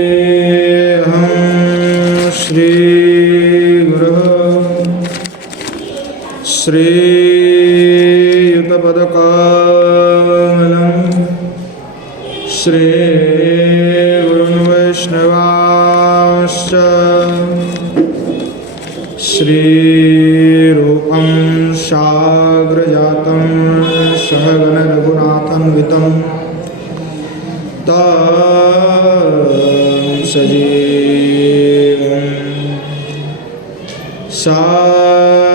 वन्देऽहं श्रीगुरुं श्रीयुतपदकमलं श्रीगुरुन् वैष्णवांश्च श्रीरूपं साग्रजातं सहगण रघुनाथान्वितं तं सजीवं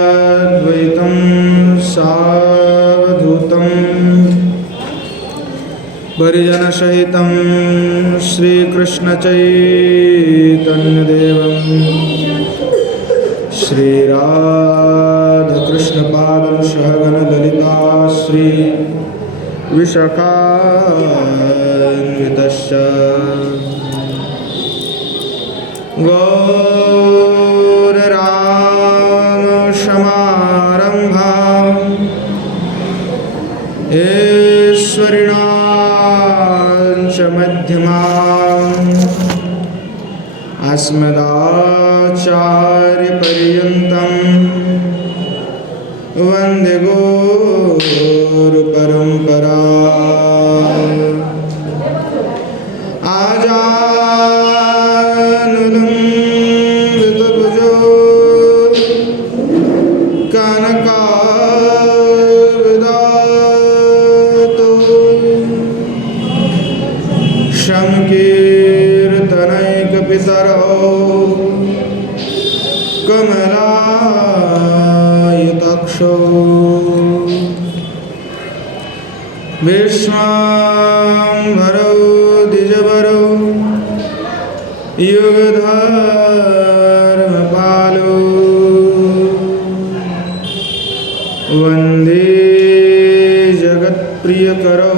साद्वैतं सावधूतं परिजनसहितं श्रीकृष्णचैतन्यदेवं श्रीराधाकृष्णपादं सहगण ललिता श्री विशाखान्वितश्च गौररामसमारम्भां ईश्वरीणां च मध्यमाम् अस्मदाचार्यपर्यन्तं वन्दे गुरुपरम्परा आजानुलम्बितभुजो कनकावदातो शमकीर्तनैकपितरो कमलायताक्षो विश्वाम्भरो द्विजवरो युगधर्मपालो वन्दे जगत्प्रियकरो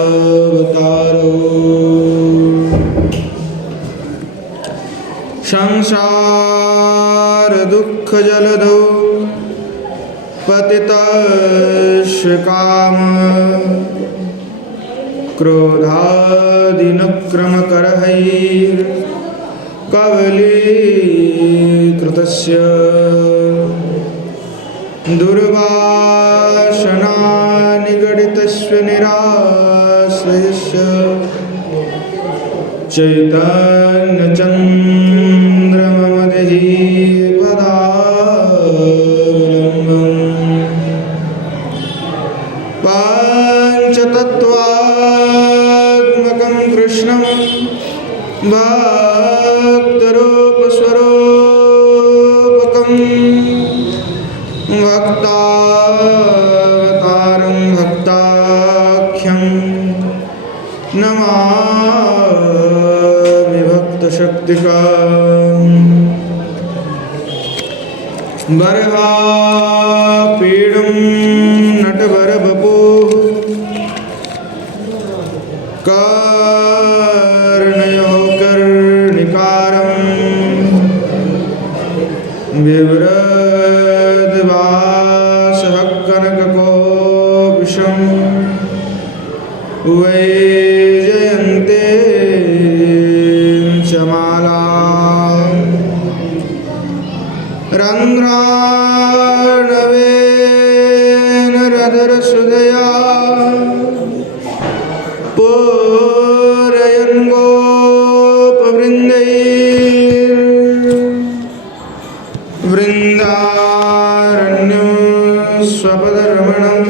करुणावतारो संसारदुःखजलधौ पतितश्रिकाम क्रोधादिनक्रमकरहैर्कवलीकृतस्य दुर्वासनानिगडितस्य निराश्रयस्य चैतन्यचन्द्रममदेहि पाञ्चतत्त्वात्मकं कृष्णं भक्तरूपस्वरूपकं भक्तावतारं भक्ताख्यं नमामि भक्तशक्तिकम् बर्हापीडं नटवरवपुः कर्णयो कर्णिकारं बिभ्रद्वासः कनककोविशं वैजयन्ते च माला रन्ध्राणवेन रधरसुधया पूरयन् गोपवृन्दैर्वृन्दारण्यं स्वपदरमणं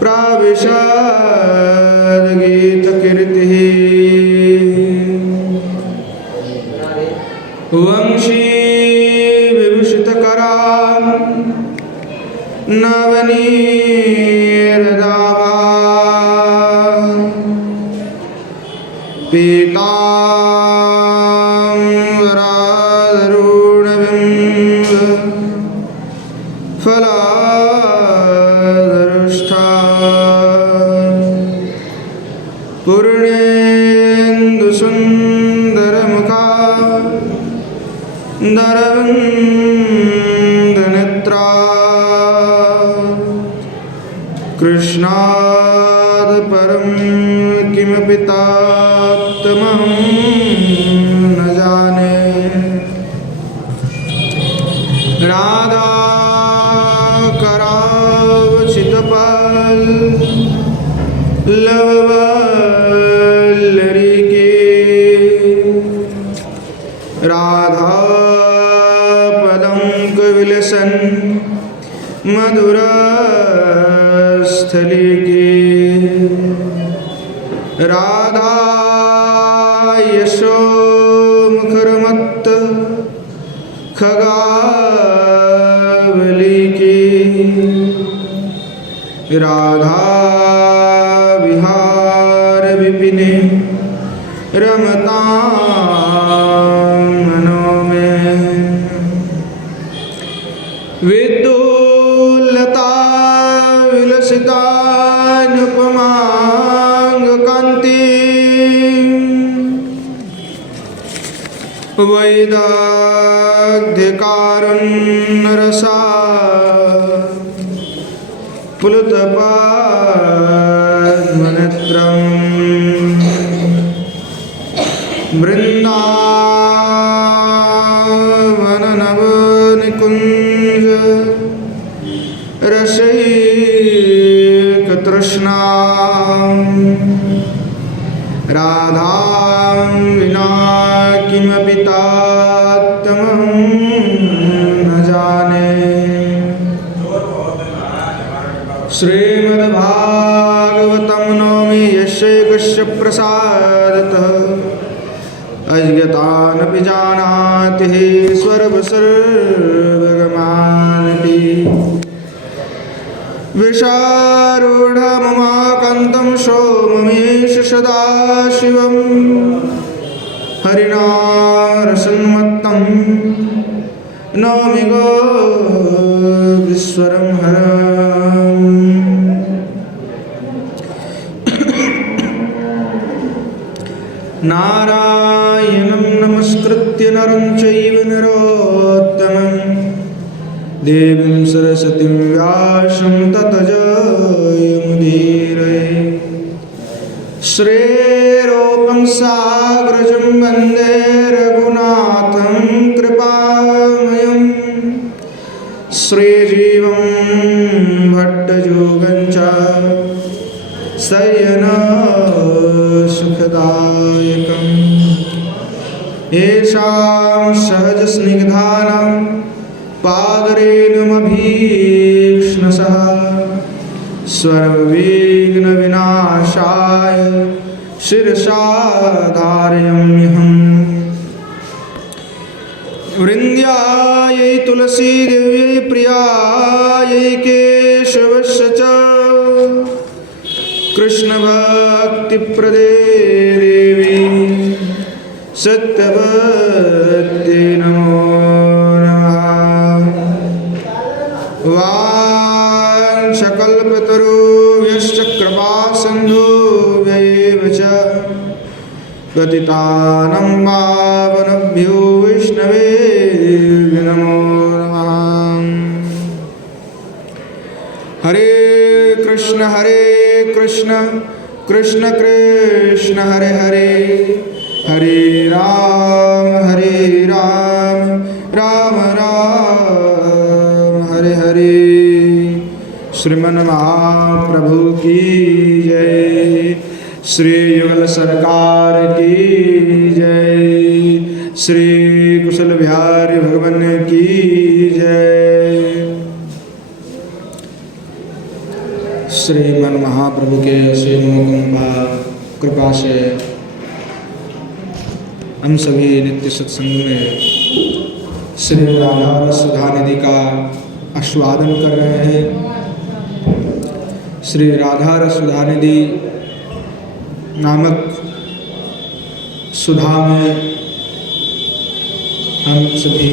प्राविशद्गीतकीर्तिः वंशी विभूषितकरान् नवनीरदाभा पीताम्बराधरुणबिम्ब फलाधरुष्ठा पूर्णेन्दुसुन्दरमुखा दरविन्दनेत्रा कृष्णात् परं किमपि तत्त्वमहं न जाने। राधा लवल्लरी के राधा पदं कविलसन मधुरस्थली के राधा यशो मुखरमत्त खगावली की राधा विहार विपिने रमता मनो में विदुलता विलसितानुपमांग कांति वैदग्ध्यकारुण्यरसा पुलुतपद्मनेत्रं वृन्दावननवनिकुञ्ज रसैकतृष्णां राधां विना किमपि तत्त्वमहं न जाने। श्रीमद्भागवतं नौमि यस्यैकस्य प्रसादतः अज्ञातानपि जानाति सर्वगमानति। विशारूढममाकान्तं सोममेष सदाशिवं हरिणारसन्मत्तं नौमि गोविश्वरं हरम्। नारायणं नमस्कृत्य नरं चैव नरोत्तमं देवीं सरस्वतीं व्यासं ततो जयमुदीरये। श्रीरूपं साग्रजं वन्दे रघुनाथं कृपामयं श्रीजीवं भट्टयोगं च शयनसुखदायकम्। येषां सहजस्निग्धानां पादरेणुमभीक्ष्णसः सर्वविघ्नविनाशाय शिरसा धारयाम्यहम्। वृन्द्यायै तुलसीदेव्यै प्रियायै केशवस्य च कृष्णभक्तिप्रदे देवी सत्यवत्यै नमो नमः। वाञ्छकल्पतरुभ्यश्च कृपासिन्धुभ्यैव च पतितानां पावनेभ्यो वैष्णवेभ्यो नमो नमः। हरे कृष्ण कृष्ण कृष्ण हरे हरे, हरे राम राम राम हरे हरे। श्रीमन महाप्रभु की जय, श्री युगल सरकार की जय, श्री कुशल बिहारी भगवान की जय। श्रीमन महाप्रभु के असीम कृपा से हम सभी नित्य सत्संग में श्री राधा सुधा निधि का आस्वादन कर रहे हैं। श्री राधा सुधा निधि नामक सुधा में हम सभी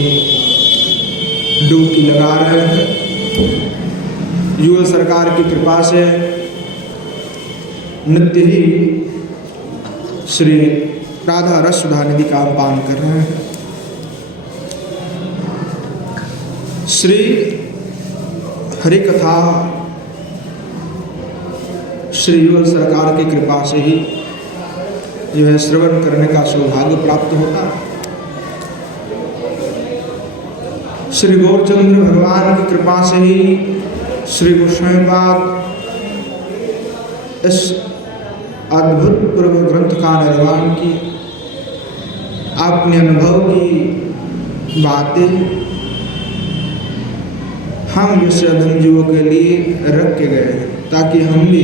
डुबकी लगा रहे हैं। युगल सरकार की कृपा से नित्य ही श्री राधा रस सुधा निधि का हम पान कर रहे हैं। श्री हरि कथा श्री युगल सरकार की कृपा से ही जो है श्रवण करने का सौभाग्य प्राप्त होता। श्री गौरचंद्र भगवान की कृपा से ही श्री गोस्वामीपाद इस अद्भुत पूर्व ग्रंथ का निर्माण की, अपने अनुभव की बातें हम जैसे अधम जीवों के लिए रख के गए ताकि हम भी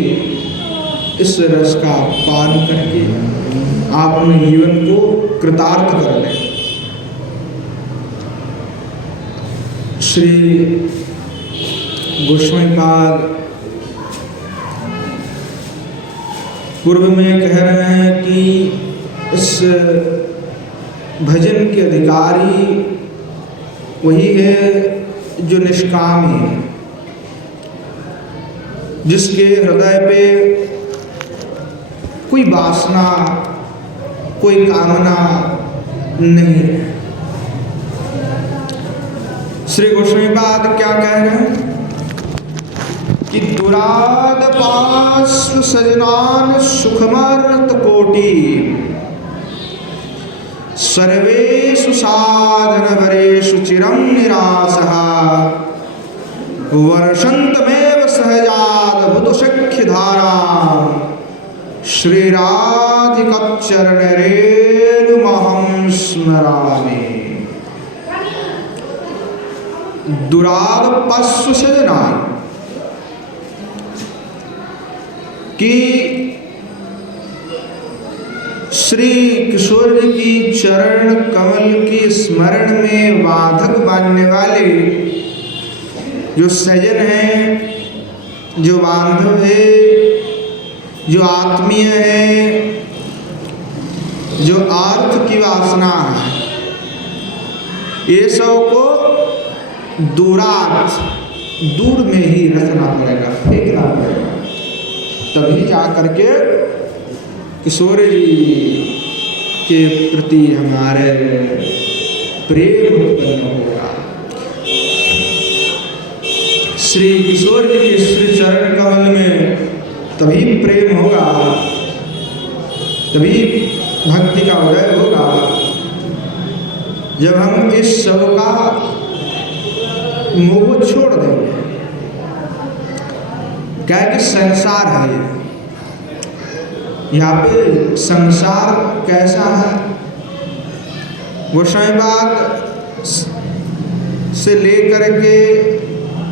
इस रस का पान करके अपने जीवन को कृतार्थ कर लें। श्री गोस्वामीपाद पूर्व में कह रहे हैं कि इस भजन के अधिकारी वही है जो निष्कामी है, जिसके हृदय पे कोई वासना, कोई कामना नहीं है। श्री गोस्वामीपाद क्या कह रहे हैं कि दुराद पार्श्व सजनान सुखमर्त कोटि सर्वेषु साधन वरेषु चिरं निरासः वर्षन्तमेव सहजाद्भुत सख्य धारा श्रीराधिकचरणरेणुमहं स्मरामि। दुराद पार्श्व सजनान कि श्री किशोर जी की चरण कमल की स्मरण में बाधक बांधने वाले जो सजन हैं, जो बांधव है, जो आत्मीय है, जो अर्थ की वासना है, ये सब को दूर में ही रखना पड़ेगा, फेंकना पड़ेगा, तभी जा करके किशोर जी के प्रति हमारे प्रेम उत्पन्न होगा। श्री किशोर जी के श्री चरण कमल में तभी प्रेम होगा, तभी भक्ति का उदय होगा, जब हम इस सब का मोह छोड़ देंगे। क्या कि संसार है, यहाँ पे संसार कैसा है, गोस्वामीपाद से लेकर के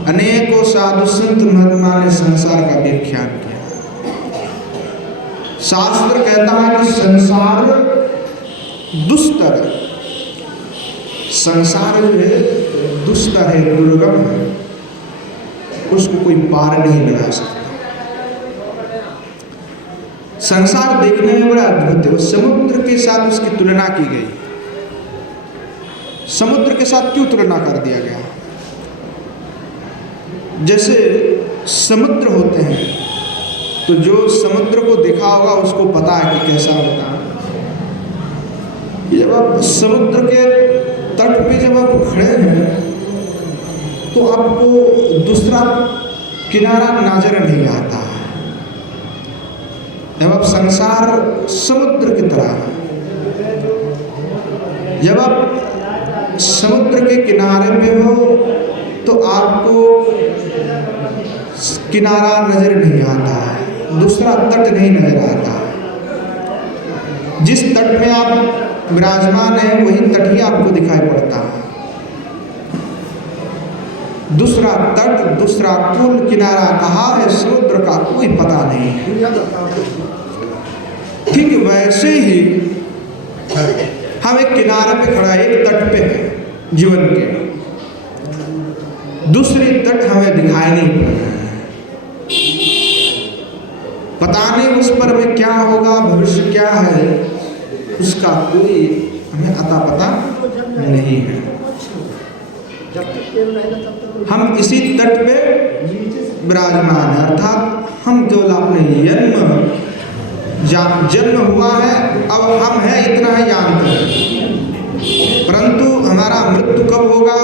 अनेकों साधु संत महात्मा ने संसार का व्याख्यान किया। शास्त्र कहता है कि संसार दुस्तर, संसार जो है दुस्तर है, दुर्गम है, उसको कोई पार नहीं लगा सकता। संसार देखने में बड़ा अद्भुत है। वो समुद्र के साथ उसकी तुलना की गई। समुद्र के साथ क्यों तुलना कर दिया गया? जैसे समुद्र होते हैं तो जो समुद्र को देखा होगा उसको पता है कि कैसा होता है। जब आप समुद्र के तट पे जब आप खड़े हैं तो आपको दूसरा किनारा नजर नहीं आता है। जब आप संसार समुद्र की तरह है, जब आप समुद्र के किनारे पे हो तो आपको किनारा नजर नहीं आता है, दूसरा तट नहीं नजर आता है। जिस तट में आप विराजमान हैं वही तट ही आपको दिखाई पड़ता है। दूसरा तट, दूसरा कुल किनारा कहाँ है समुद्र का कोई पता नहीं है। ठीक वैसे ही हम एक किनारे पे खड़ा है, एक तट पे है जीवन के, दूसरी तट हमें दिखाई नहीं पड़ रहा है। पता नहीं उस पर में क्या होगा, भविष्य क्या है, उसका कोई हमें अता पता नहीं है। हम इसी तट पे विराजमान है, अर्थात हम केवल अपने जन्म हुआ है, अब हम हैं इतना ही जानते हैं, परंतु हमारा मृत्यु कब होगा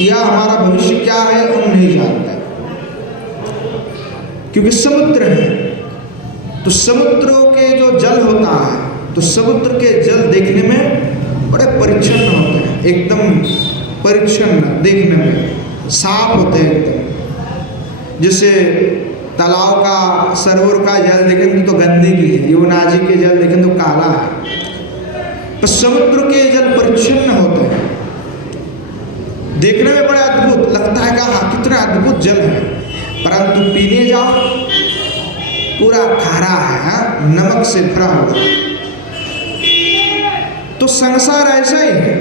या हमारा भविष्य क्या है हम नहीं जानते, क्योंकि समुद्र है तो समुद्रों के जो जल होता है, तो समुद्र के जल देखने में बड़े परिच्छन्न होते हैं, एकदम परिच्छन्न, देखने में साफ होते हैं एकदम। जैसे तालाब का, सरोवर का जल देखेंगे तो गंदगी है, यमुना जी के जल देखें तो काला है। तो समुद्र के जल परिच्छन्न होते हैं, देखने में बड़े अद्भुत लगता है कि हाँ कितना अद्भुत जल है, परंतु पीने जाओ पूरा खारा है, नमक से भरा हुआ। तो संसार ऐसा ही है,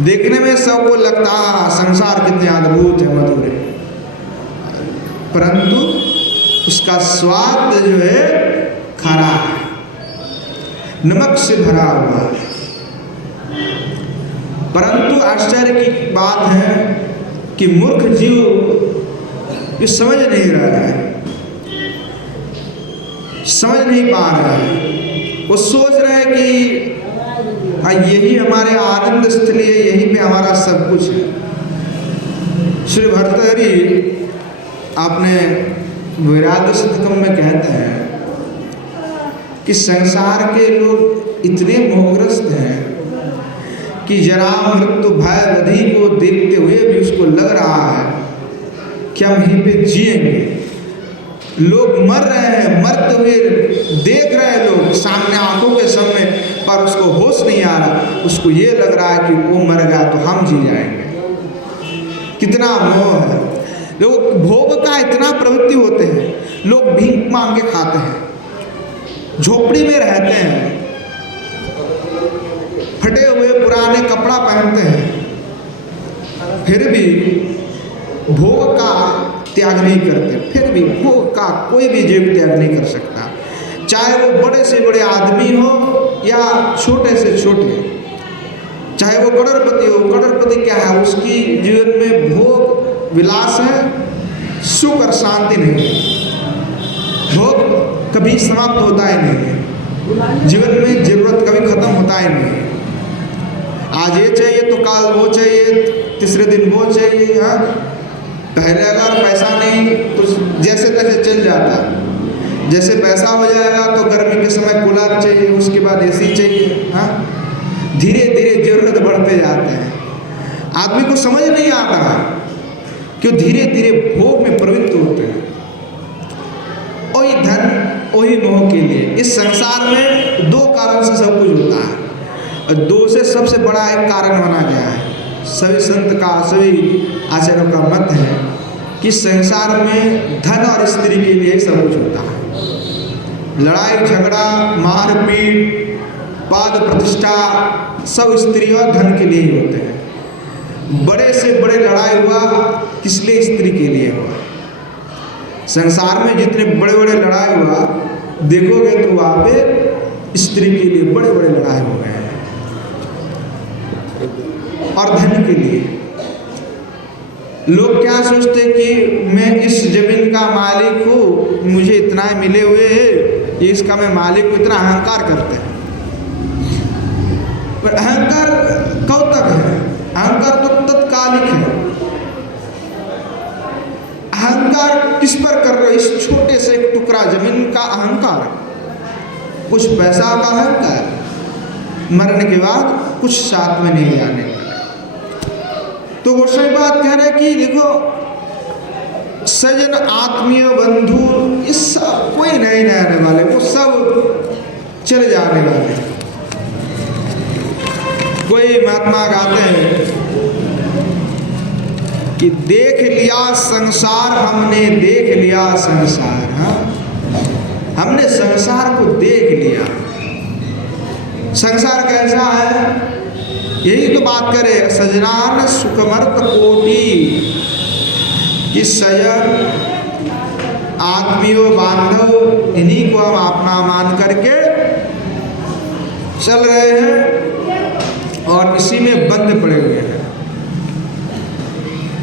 देखने में सबको लगता है संसार कितने अद्भुत है, मधुर है, परंतु उसका स्वाद जो है खारा है, नमक से भरा हुआ है। परंतु आश्चर्य की बात है कि मूर्ख जीव ये समझ नहीं रहा है, समझ नहीं पा रहा है। वो सोच रहे हैं कि यही हमारे आनंद स्थली है, यहीं पे हमारा सब कुछ है। श्री भर्तृहरि आपने वैराग्य शतकम में कहते हैं कि संसार के लोग इतने मोहग्रस्त हैं कि जरा मृत्यु भय वधि को देखते हुए भी उसको लग रहा है कि हम यहीं पे जिएंगे। लोग मर रहे हैं, मरते हुए देख रहे हैं लोग सामने आंखों के सामने, पर उसको होश नहीं आ रहा, उसको ये लग रहा है कि वो मर गया तो हम जी जाएंगे। कितना मोह है, लोग भोग का इतना प्रवृत्ति होते हैं, लोग भीख मांग के खाते हैं, झोपड़ी में रहते हैं, फटे हुए पुराने कपड़ा पहनते हैं, फिर भी भोग का त्याग नहीं करते। फिर भी भोग का कोई भी जीव त्याग नहीं कर सकता, चाहे वो बड़े से बड़े आदमी हो या छोटे से छोटे, चाहे वो करोड़पति हो। करोड़पति क्या है, उसकी जीवन में भोग विलास है, सुख और शांति नहीं है। भोग कभी समाप्त होता ही नहीं है, जीवन में जरूरत कभी खत्म होता ही नहीं है। आज ये चाहिए तो कल वो चाहिए, तीसरे दिन वो चाहिए। हाँ, पहले अगर पैसा नहीं तो जैसे तैसे चल जाता, जैसे पैसा हो जाएगा तो गर्मी के समय कूलर चाहिए, उसके बाद एसी चाहिए। हाँ, धीरे धीरे जरूरत बढ़ते जाते हैं। आदमी को समझ नहीं आता क्यों धीरे धीरे भोग में प्रवृत्त होते हैं। वही धन, वही मोह के लिए इस संसार में दो कारण से सब कुछ होता है, और दो से सबसे बड़ा एक कारण माना गया है। सभी संत का, सभी आचार्यों का मत है कि संसार में धन और स्त्री के लिए सब कुछ होता है। लड़ाई झगड़ा, मारपीट, पाद प्रतिष्ठा सब स्त्री और धन के लिए ही होते हैं। बड़े से बड़े लड़ाई हुआ किस लिए? स्त्री के लिए हुआ। संसार में जितने बड़े बड़े लड़ाई हुआ देखोगे तो वहाँ पे स्त्री के लिए बड़े बड़े लड़ाई हो गए हैं, और धन के लिए। लोग क्या सोचते कि मैं इस जमीन का मालिक हूँ, मुझे इतना मिले हुए है, इसका मैं मालिक हूँ, इतना अहंकार करते हैं। पर अहंकार कब तक है? अहंकार तो तत्कालिक है। अहंकार किस पर कर रहे हो? इस छोटे से एक टुकड़ा जमीन का अहंकार, कुछ पैसा का अहंकार, मरने के बाद कुछ साथ में नहीं आने वाला। तो वो सही बात कह रहे कि देखो सजन, आत्मीय, बंधु, इस सब कोई नहीं रहने वाले, वो सब चले जाने वाले। कोई महात्मा गाते हैं कि देख लिया संसार, हमने देख लिया संसार। हाँ, हमने संसार को देख लिया। संसार कैसा है? यही तो बात करे सजनान सुखमर्त कोटि, कि सजन, आत्मीय, बांधव, इन्हीं को हम अपना मान करके चल रहे हैं और इसी में बंद पड़े हुए हैं।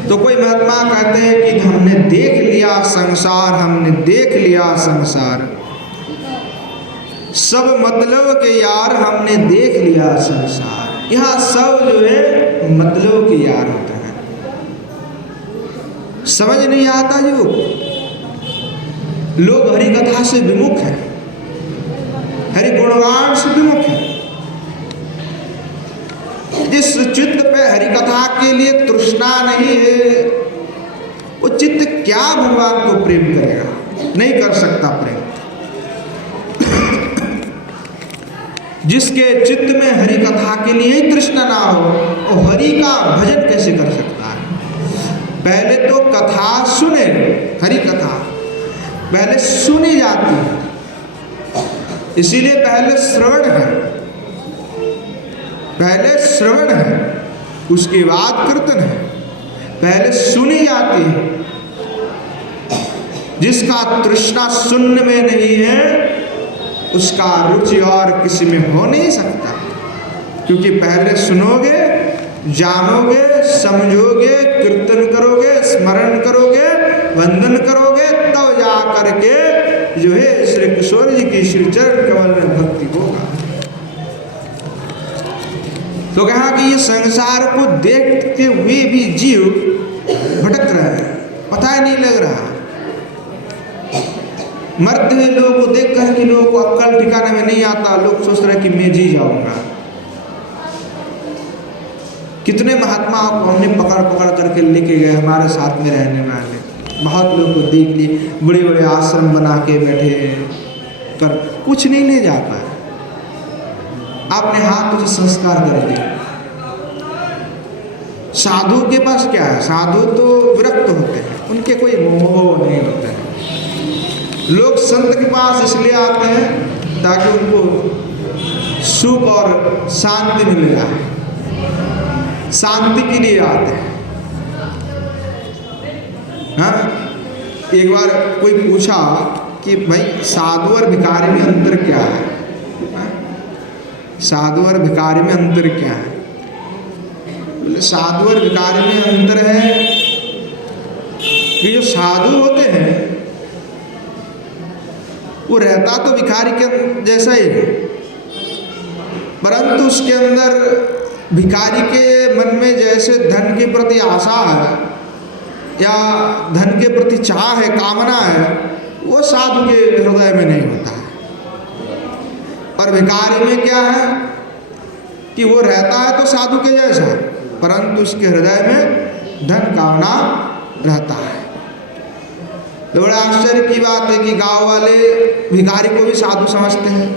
तो कोई महात्मा कहते हैं कि हमने देख लिया संसार, हमने देख लिया संसार, सब मतलब के यार हमने देख लिया संसार। यहाँ सब जो है मतलब के यार होते हैं। समझ नहीं आता जो लोग हरि कथा से विमुख हैं, हरि गुणगान से विमुख हैं। जिस चित्त पे हरि कथा के लिए तृष्णा नहीं है, वो चित्त क्या भगवान को प्रेम करेगा? नहीं कर सकता प्रेम। जिसके चित्त में हरि कथा के लिए ही तृष्णा ना हो, वो हरि का भजन कैसे कर सकता है? पहले तो कथा सुने, हरि कथा पहले सुनी जाती है, इसीलिए पहले श्रवण है, पहले श्रवण है, उसके बाद कीर्तन है। पहले सुनी जाती है। जिसका तृष्णा सुनने में नहीं है, उसका रुचि और किसी में हो नहीं सकता, क्योंकि पहले सुनोगे, जानोगे, समझोगे, कीर्तन करोगे, स्मरण करोगे, वंदन करोगे, तब जा करके जो है श्री किशोर जी की श्री चरण कमल में भक्ति होगा। तो कहा कि ये संसार को देखते हुए भी जीव भटक रहे हैं, पता ही नहीं लग रहा। मरते हुए लोगों को देख कर के लोगों को अक्ल ठिकाने में नहीं आता, लोग सोच रहे कि मैं जी जाऊंगा। कितने महात्माओं को हमने पकड़ पकड़ करके लेके गए, हमारे साथ में रहने वाले बहुत लोग को देख लिए, बड़े बड़े आश्रम बना के बैठे, पर कुछ नहीं ले जा पाए। आपने हाथ से संस्कार कर दिया। साधु के पास क्या है? साधु तो विरक्त होते हैं, उनके कोई मोह नहीं होता है। लोग संत के पास इसलिए आते हैं ताकि उनको सुख और शांति मिल जाए, शांति के लिए आते हैं। हाँ, एक बार कोई पूछा कि भाई साधु और भिखारी में अंतर क्या है? साधु और भिखारी में अंतर क्या है? बोले साधु और भिखारी में अंतर है कि जो साधु होते हैं वो रहता तो भिखारी के जैसा ही है, परंतु उसके अंदर भिखारी के मन में जैसे धन के प्रति आशा है या धन के प्रति चाह है, कामना है, वो साधु के हृदय में नहीं होता है। और भिखारी में क्या है कि वो रहता है तो साधु के जैसा, परंतु उसके हृदय में धन कामना रहता है। तो बड़ा आश्चर्य की बात है कि गांव वाले भिखारी को भी साधु समझते हैं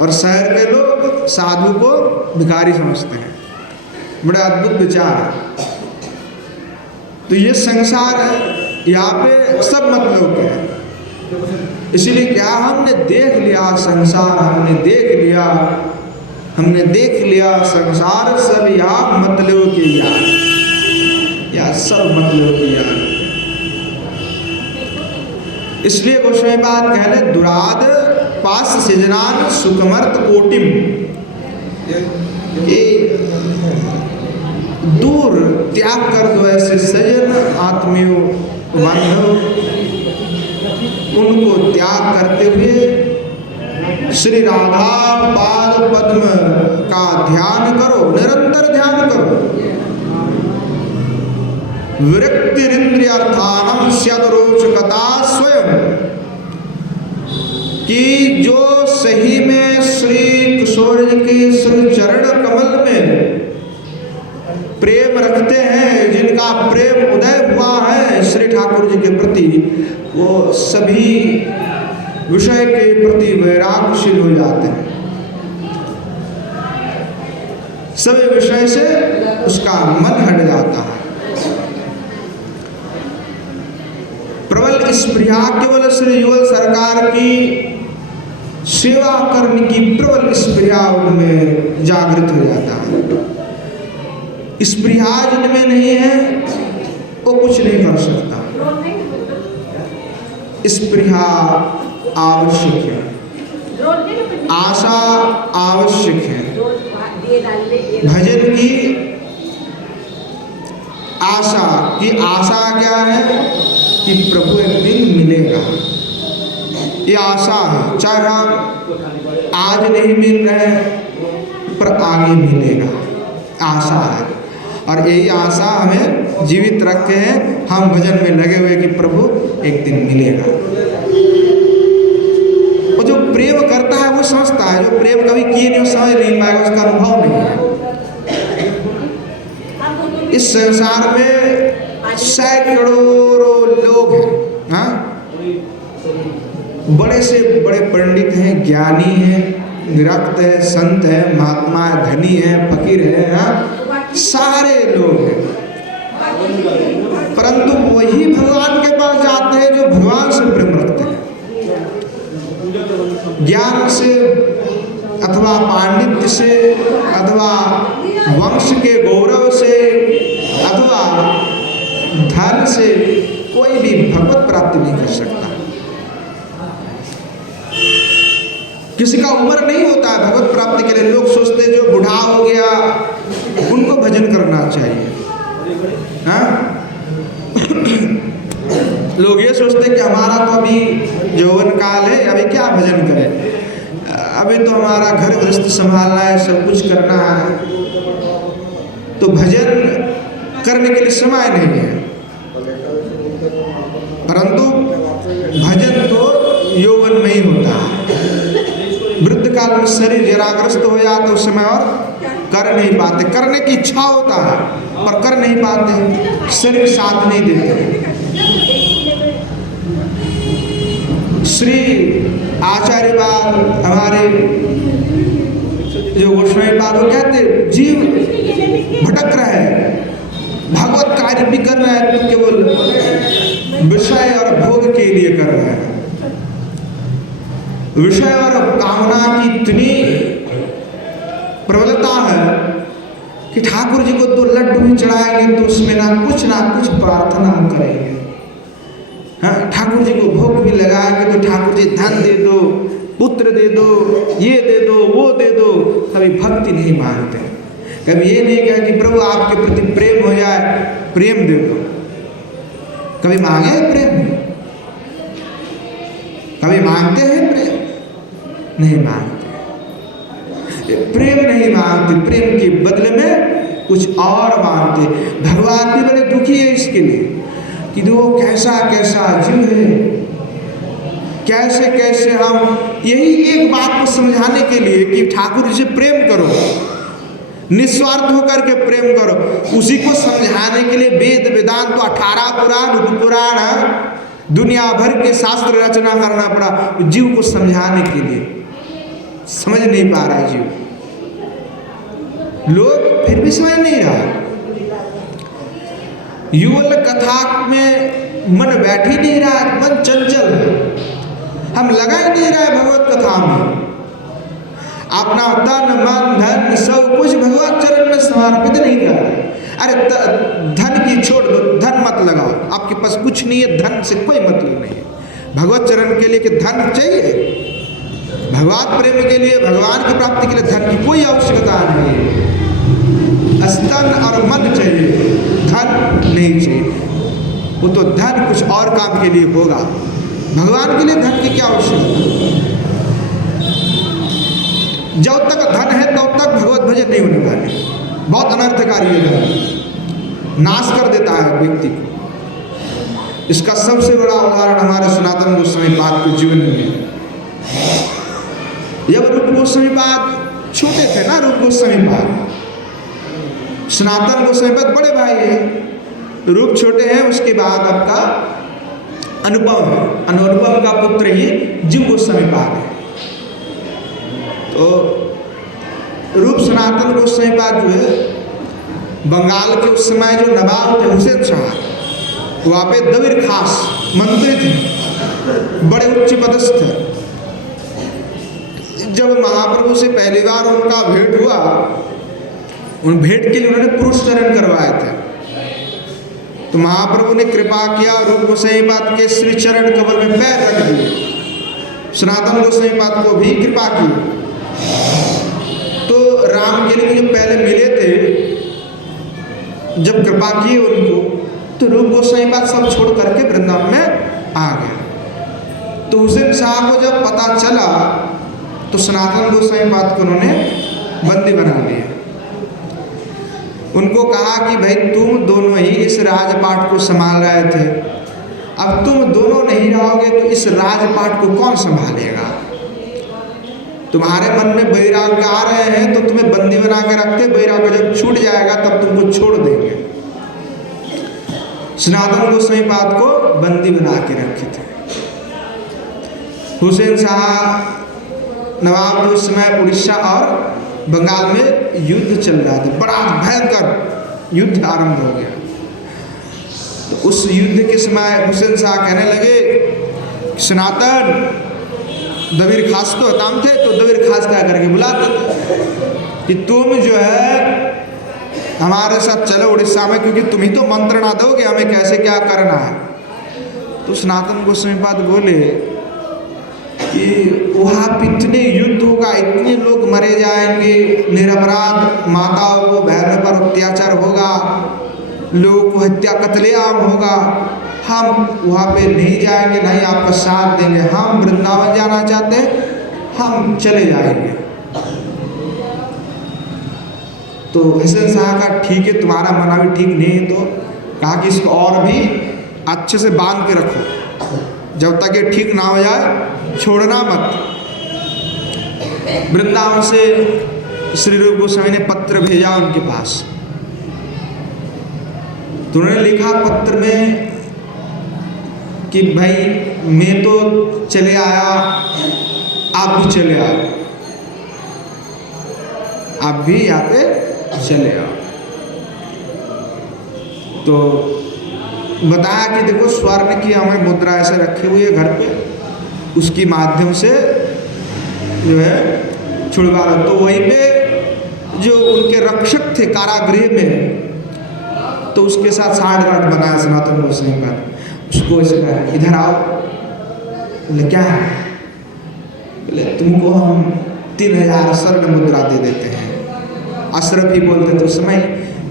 और शहर के लोग साधु को भिखारी समझते हैं। बड़ा अद्भुत विचार है। तो ये संसार है, यहाँ पे सब मतलब के हैं। इसीलिए क्या हमने देख लिया संसार, हमने देख लिया संसार, सब यहाँ मतलब के यार, या सब मतलब के यार। इसलिए गोस्वामी बात कहले दुराद पास सजनान सुकमर्त कोटिम, कि दूर त्याग कर दो ऐसे सजन आत्मियों बांधव, उनको त्याग करते हुए श्री राधा पाद पद्म का ध्यान करो, निरंतर ध्यान करो। विरक्तिरिंद्रियार्थानम स्यदरोचकता स्वयं, कि जो सही में श्री किशोर जी के श्री चरण कमल में प्रेम रखते हैं, जिनका प्रेम उदय हुआ है श्री ठाकुर जी के प्रति, वो सभी विषय के प्रति वैराग्यशील हो जाते हैं। सभी विषय से उसका मन हट जाता है। प्रबल स्पृहा केवल श्री युगल सरकार की सेवा करने की प्रबल स्पृहा उनमें जागृत हो जाता है। स्पृहा जिनमें नहीं है वो कुछ नहीं कर सकता। स्पृहा आवश्यक है, आशा आवश्यक है। भजन की आशा क्या है कि प्रभु एक दिन मिलेगा, ये आशा है। चाहे हम आज नहीं मिल रहे पर आगे मिलेगा, आशा है। और यही आशा हमें जीवित रखे हैं, हम भजन में लगे हुए कि प्रभु एक दिन मिलेगा। प्रेम करता है वो समझता है, जो प्रेम कभी किए नहीं वो समझ नहीं पाएगा, उसका अनुभव नहीं है। इस संसार में सैकड़ों लोग हैं, हाँ, बड़े से बड़े पंडित हैं, ज्ञानी हैं, विरक्त है, संत है, महात्मा है, धनी है, फकीर है, हाँ, सारे लोग हैं। परंतु वही भगवान के पास जाते हैं जो भगवान से प्रेम रखते हैं। ज्ञान से अथवा पांडित्य से अथवा वंश के गौरव से अथवा धन से कोई भी भगवत प्राप्ति नहीं कर सकता। किसी का उम्र नहीं होता है भगवत प्राप्ति के लिए। लोग सोचते हैं जो बूढ़ा हो गया उनको भजन करना चाहिए, हाँ? लोग ये सोचते हैं कि हमारा तो अभी यौवन काल है, अभी क्या भजन करें, अभी तो हमारा घर गृहस्थ संभालना है, सब कुछ करना है, तो भजन करने के लिए समय नहीं है। परंतु भजन तो यौवन में ही होता है। वृद्ध काल में शरीर जराग्रस्त हो जाता, उस समय और कर नहीं पाते, करने की इच्छा होता है पर कर नहीं पाते, शरीर साथ नहीं देते। श्री आचार्यपाद हमारे जो गोस्वामीपाद वो कहते जीव भटक रहा है, भगवत कार्य भी कर रहा है, तो केवल विषय और भोग के लिए कर रहा है। विषय और कामना की इतनी प्रबलता है कि ठाकुर जी को तो लड्डू भी चढ़ाएंगे तो उसमें ना कुछ प्रार्थना हम करेंगे, हाँ, ठाकुर जी को भोग भी लगाएंगे तो ठाकुर जी धन दे दो, पुत्र दे दो, ये दे दो, वो दे दो। कभी भक्ति नहीं मांगते, कभी ये नहीं कहा कि प्रभु आपके प्रति प्रेम हो जाए, प्रेम दे दो। कभी मांगे प्रेम? कभी मांगते हैं प्रेम? नहीं मांगते, प्रेम नहीं मांगते, प्रेम के बदले में कुछ और मांगते। भगवान भी बड़े दुखी है इसके लिए कि वो कैसा कैसा जीव है, कैसे कैसे हम यही एक बात को समझाने के लिए कि ठाकुर जी से प्रेम करो, निस्वार्थ होकर के प्रेम करो, उसी को समझाने के लिए वेद वेदांत तो 18 पुराण उपपुराण दुनिया भर के शास्त्र रचना करना पड़ा जीव को समझाने के लिए। समझ नहीं पा रहा है जीव, लोग फिर भी समझ नहीं रहा। युगल कथा में मन बैठ ही नहीं रहा, मन चंचल है, हम लगा ही नहीं रहा है भगवत कथा में। अपना तन मन धन सब कुछ भगवत चरण में समर्पित नहीं कर रहे। अरे धन की छोड़ दो, धन मत लगाओ, आपके पास कुछ नहीं है, धन से कोई मतलब नहीं है। भगवत चरण के लिए कि धन चाहिए, भगवत प्रेम के लिए, भगवान की प्राप्ति के लिए धन की कोई आवश्यकता नहीं है। स्तन और मन चाहिए, धन नहीं चाहिए। वो तो धन कुछ और काम के लिए होगा, भगवान के लिए धन की क्या आवश्यकता। जब तक धन है तब तक भगवत भजन नहीं होने वाले। बहुत अनर्थकारी है, नाश कर देता है व्यक्ति को। इसका सबसे बड़ा उदाहरण हमारे सनातन गोस्वामीपाद के जीवन में है। जब रूप गोस्वामीपाद छोटे थे ना, रूप गोस्वामीपाद, सनातन गोस्वामीपाद बड़े भाई हैं, रूप छोटे हैं, उसके बाद आपका अनुपम है, अनुपम का पुत्र ही जीव गोस्वामीपाद है। तो रूप सनातन गोस्वामीपाद जो है बंगाल के उस समय जो नवाब थे हुसैन शाह, वहाँ पे दबीर खास मंत्री थे, बड़े उच्च पदस्थ थे। जब महाप्रभु से पहली बार उनका भेंट हुआ, उन भेंट के लिए उन्होंने पुरुष चरण करवाए थे, तो महाप्रभु ने कृपा किया, रूप गोस्वामीपाद के श्री चरण कमल में पैर रख दिए, सनातन गोस्वामीपाद को भी कृपा की। तो राम के लिए जो पहले मिले थे, जब कृपा की उनको, तो रूप गोस्वामीपाद सब छोड़ करके वृंदावन में आ गए। तो हुसैन शाह को जब पता चला तो सनातन गोस्वामीपाद को उन्होंने बंदी बना लिया। उनको कहा कि भाई तुम दोनों ही इस राजपाट को संभाल रहे थे, अब तुम दोनों नहीं रहोगे तो इस राजपाट को कौन संभालेगा। तुम्हारे मन में वैराग्य आ रहे हैं तो तुम्हें बंदी बना के रखते, वैराग्य जब छूट जाएगा तब तुमको छोड़ देंगे। सनातन गोस्वामी पाद को बंदी बना के रखे थे। हुसैन शाह नवाब जो उस समय उड़ीसा और बंगाल में युद्ध चल रहा था, बड़ा भयंकर युद्ध आरंभ हो गया। तो उस युद्ध के समय हुसैन शाह कहने लगे, सनातन दबीर खास तो हताम थे, तो दबीर खास क्या करके बुलाते थे कि तुम जो है हमारे साथ चलो उड़ीसा में, क्योंकि तुम ही तो मंत्र ना दोगे हमें कैसे क्या करना है। तो सनातन गोस्वामी पाद बोले कि वहाँ इतने युद्ध होगा, इतने लोग मरे जाएंगे, निरपराध माताओं को बहनों पर अत्याचार होगा, लोगों को हत्या कत्लेआम होगा, हम वहाँ पे नहीं जाएंगे, नहीं आपका साथ देंगे। हम वृंदावन जाना चाहते हैं, हम चले जाएंगे। तो हुसैन शाह का ठीक है, तुम्हारा मना भी ठीक नहीं है, तो कहा कि इसको और भी अच्छे से बांध के रखो, जब तक ये ठीक ना हो जाए छोड़ना मत। वृंदावन से श्री रूप गोस्वामी ने पत्र भेजा उनके पास, तो उन्होंने लिखा पत्र में कि भाई मैं तो चले आया, आप भी चले आओ, आप भी यहाँ पे चले आओ। तो बताया कि देखो स्वर्ण की हमें मुद्रा ऐसे रखे हुए घर पे, उसकी माध्यम से जो है छुड़वा लो। तो वहीं पे जो उनके रक्षक थे कारागृह में, तो उसके साथ साठ गांठ बनाया सनातन गोस्वामी का, उसको ऐसे कहा इधर आओ। बोले क्या है? बोले तुमको हम 3000 स्वर्ण मुद्रा दे देते हैं। अशरफ ही बोलते थे उस समय,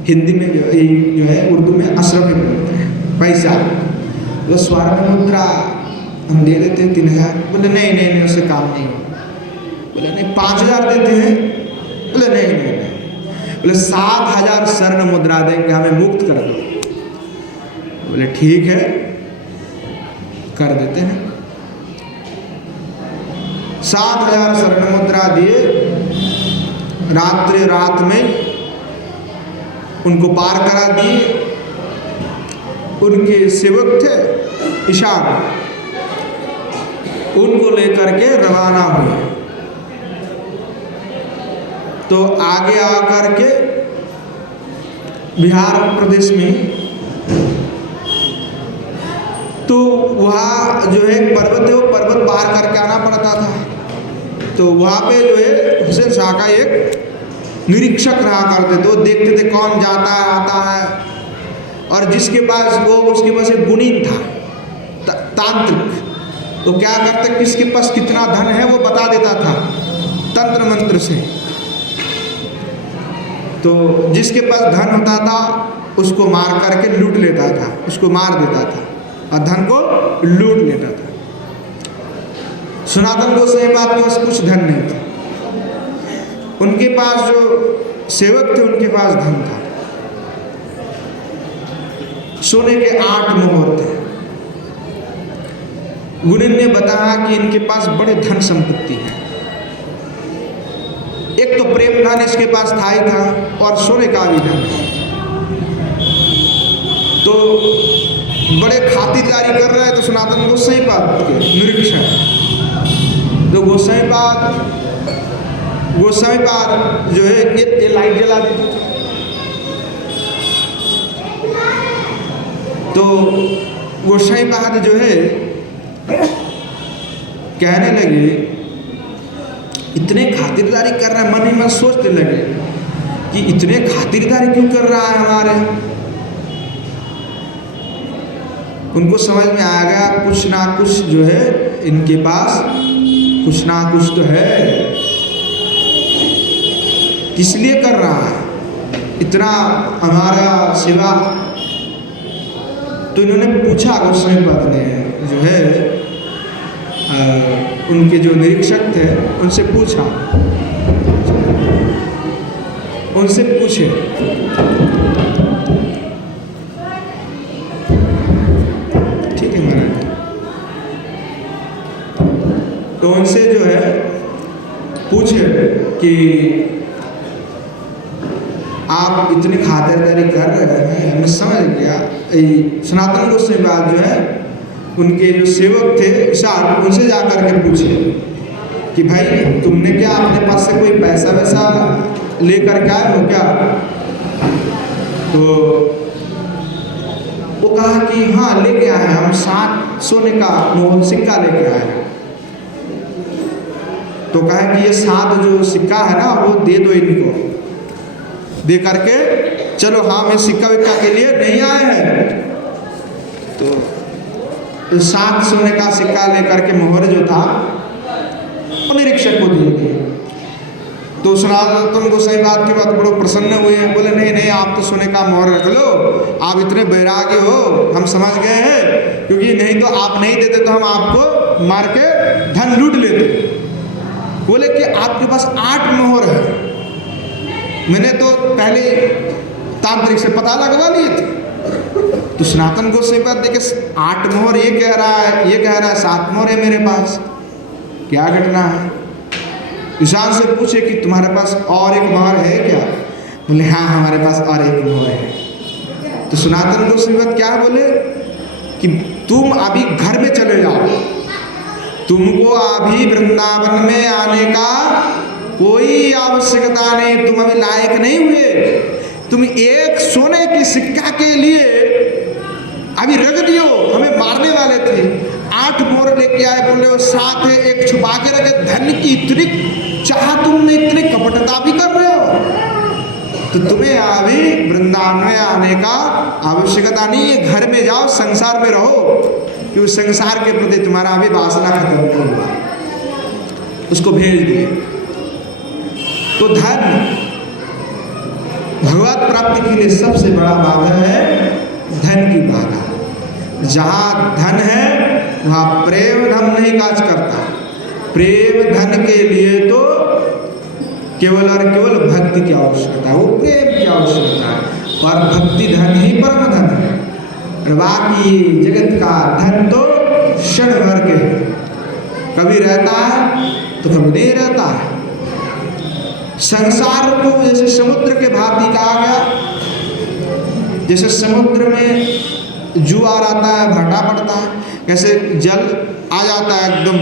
हिंदी में जो है उर्दू में अशरफ ही बोलते हैं पैसा। तो स्वर्ण मुद्रा हम दे देते हैं 3000। बोले नहीं नहीं नहीं, उससे काम नहीं होगा। बोले नहीं 5000 देते हैं। बोले नहीं नहीं नहीं। बोले 7000 स्वर्ण मुद्रा देंगे, हमें मुक्त कर दो। बोले ठीक है कर देते हैं। 7000 स्वर्ण मुद्रा दिए। रात में उनको पार करा दिए। उनके सेवक थे ईशान, उनको लेकर के रवाना हुए। तो आगे आकर के बिहार प्रदेश में, तो वहाँ जो है पर्वत है, वो पर्वत पार करके आना पड़ता था। तो वहाँ पे जो है हुसैन शाह का एक निरीक्षक रहा करते थे, वो देखते थे कौन जाता है आता है, और जिसके पास वो उसके पास एक गुणीन था तांत्रिक, तो क्या करते किसके पास कितना धन है वो बता देता था तंत्र मंत्र से। तो जिसके पास धन होता था उसको मार करके लूट लेता था, उसको मार देता था और धन को लूट लेता था। सनातन गोस्वामी पाद के पास कुछ धन नहीं था, उनके पास जो सेवक थे उनके पास धन था। सोने के 8 मोहर थे। गुणिन ने बताया कि इनके पास बड़े धन संपत्ति है। एक तो प्रेम धन इसके पास था ही था, और सोने का भी धन। तो बड़े खातिरदारी कर रहे हैं। तो सनातन गोस्वामी पाद के निरीक्षक, तो गोस्वामी पाद जो है ये लाइट जला देते थे। तो गोस्वामी पाद जो है कहने लगे इतने खातिरदारी कर रहा है, मन ही मन सोचने लगे कि इतने खातिरदारी क्यों कर रहा है हमारे। उनको समझ में आ गया कुछ ना कुछ जो है इनके पास कुछ ना कुछ तो है, किस लिए कर रहा है इतना हमारा सेवा। तो इन्होंने पूछा गोस्वामी पाद ने जो है उनके जो निरीक्षक थे उनसे पूछा, उनसे पूछे ठीक है महाराज। तो उनसे जो है पूछे कि आप इतनी खातिरदारी कर रहे हैं, मैं समझ गया। सनातन गोस्वामी महाराज जो है उनके जो सेवक थे इशार, उनसे जा कर के पूछे कि भाई तुमने क्या अपने पास से कोई पैसा वैसा लेकर के आए हो क्या? तो वो कहा कि हाँ लेके आए हैं, हम 7 सोने का मोहर सिक्का लेके आए हैं। तो कहा कि ये 7 जो सिक्का है ना वो दे दो इनको, दे करके चलो, हाँ मैं सिक्का विक्का के लिए नहीं आए हैं। तो 7 सोने का सिक्का लेकर के मोहर जो था वो निरीक्षक को दे दिए। तो सनातन गोसाई बात के बाद बड़ो प्रसन्न हुए, बोले नहीं नहीं आप तो सोने का मोहर रख लो, आप इतने बैरागी हो, हम समझ गए हैं, क्योंकि नहीं तो आप नहीं देते तो हम आपको मार के धन लूट लेते। बोले कि आपके पास 8 मोहर है, मैंने तो पहले तांत्रिक से पता लगवा लिए थे। तो सनातन गोसाई बात देखे 8 मोहर ये कह रहा है, ये कह रहा है 7 मोहर है मेरे पास, क्या घटना है? ईशान से पूछे कि तुम्हारे पास और एक मोहर है क्या? बोले हाँ हमारे पास और एक मोहर है। तो सनातन गोस्वामी क्या बोले कि तुम अभी घर में चले जाओ, तुमको अभी वृंदावन में आने का कोई आवश्यकता नहीं, तुम अभी लायक नहीं हुए। तुम एक सोने की सिक्का के लिए अभी रख दियो, हमें मारने वाले थे। 8 मोहर लेके आए, बोले वो 7 है, एक छुपा के रखे। धन की इतनी चाह तुमने, इतनी कपटता भी कर रहे हो, तो तुम्हें अभी वृंदावन में आने का आवश्यकता नहीं है। घर में जाओ, संसार में रहो, क्योंकि संसार के प्रति तुम्हारा अभी वासना खत्म नहीं हुआ। उसको भेज दिए। तो धन भगवत प्राप्ति के लिए सबसे बड़ा बाधा है धन की बाधा। जहाँ धन है वहाँ प्रेम धन नहीं काज करता। प्रेम धन के लिए तो केवल और केवल भक्ति की आवश्यकता है, वो प्रेम की आवश्यकता है, पर भक्ति धन ही परम धन है। और बाकी जगत का धन तो क्षण भर के है, कभी रहता है तो कभी नहीं रहता है। संसार को जैसे समुद्र के भांति कहा गया, जैसे समुद्र में जुआर आता है, भाटा पड़ता है, कैसे जल आ जाता है एकदम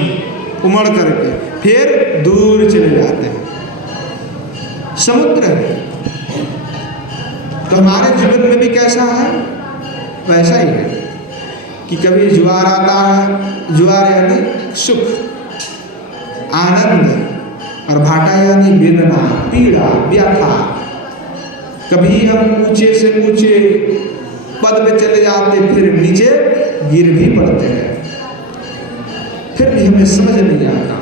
उमड़ करके, फिर दूर चले जाते हैं। समुद्र है तो हमारे जीवन में भी कैसा है, वैसा ही है कि कभी जुआर आता है, जुआर यानी सुख आनंद, और भाटा यानी वेदना पीड़ा व्यथा। कभी हम ऊंचे से ऊंचे पद पे चले जाते, फिर नीचे गिर भी पड़ते हैं, फिर भी हमें समझ नहीं आता।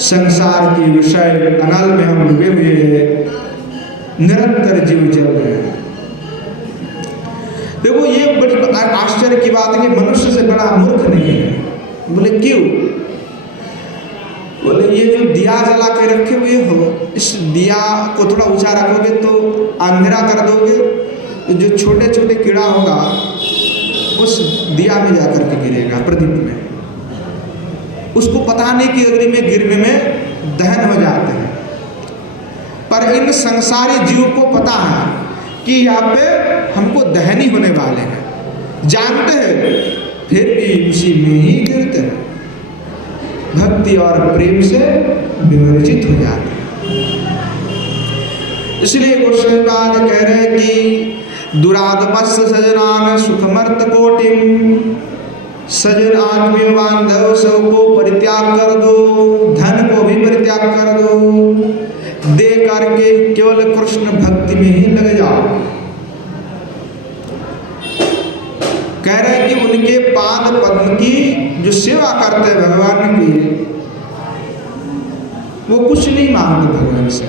संसार के विषय अनल में हम डूबे हुए हैं, निरंतर जीव चल रहे हैं। देखो ये बड़ी आश्चर्य की बात है कि मनुष्य से बड़ा मूर्ख नहीं है। बोले क्यों? बोले ये जो दिया जला के रखे हुए हो, इस दिया को थोड़ा ऊंचा रखोगे तो अंधेरा कर दोगे, तो जो छोटे छोटे कीड़ा होगा उस दिया में जाकर के गिरेगा, प्रदीप में। उसको पता नहीं कि अग्नि में गिरने में दहन हो जाते हैं। पर इन संसारी जीव को पता है कि यहाँ पे हमको दहन ही होने वाले हैं, जानते हैं, फिर भी उसी में ही गिरते हैं, भक्ति और प्रेम से विवर्जित हो जाते हैं। इसलिए गोस्वामी महाराज कह रहे हैं कि दुरादपस्य सजनान सुखमर्त कोटिम, सजन आत्मीय बांधव सबको परित्याग कर दो, धन को भी परित्याग कर दो, दे करके केवल कृष्ण भक्ति में ही लग जाओ। कह रहे हैं कि उनके पाद पद्म की जो सेवा करते हैं भगवान की, वो कुछ नहीं मांगते भगवान से,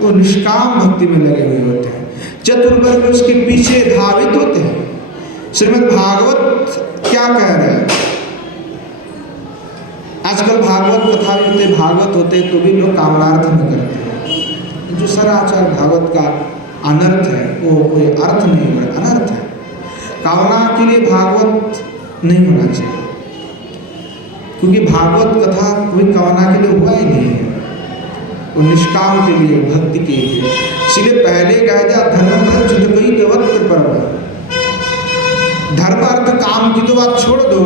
वो निष्काम भक्ति में लगे हुए होते हैं, चतुर्वर्ग उसके पीछे धावित होते हैं। श्रीमद् भागवत क्या कह रहे हैं? आजकल भागवत कथा भी होते, भागवत होते तो भी लोग कामनार्थ में करते हैं। जो सराचार भागवत का अनर्थ है वो कोई अर्थ नहीं है, अनर्थ है। कामना के लिए भागवत नहीं होना चाहिए। क्योंकि भागवत कथा कोई कामना के लिए हुआ ही नहीं है, वो निष्काम के लिए, भक्ति के लिए। इसलिए पहले कह दिया धर्म चित कोई देवत्व पर, धर्म अर्थ काम की तो बात छोड़ दो,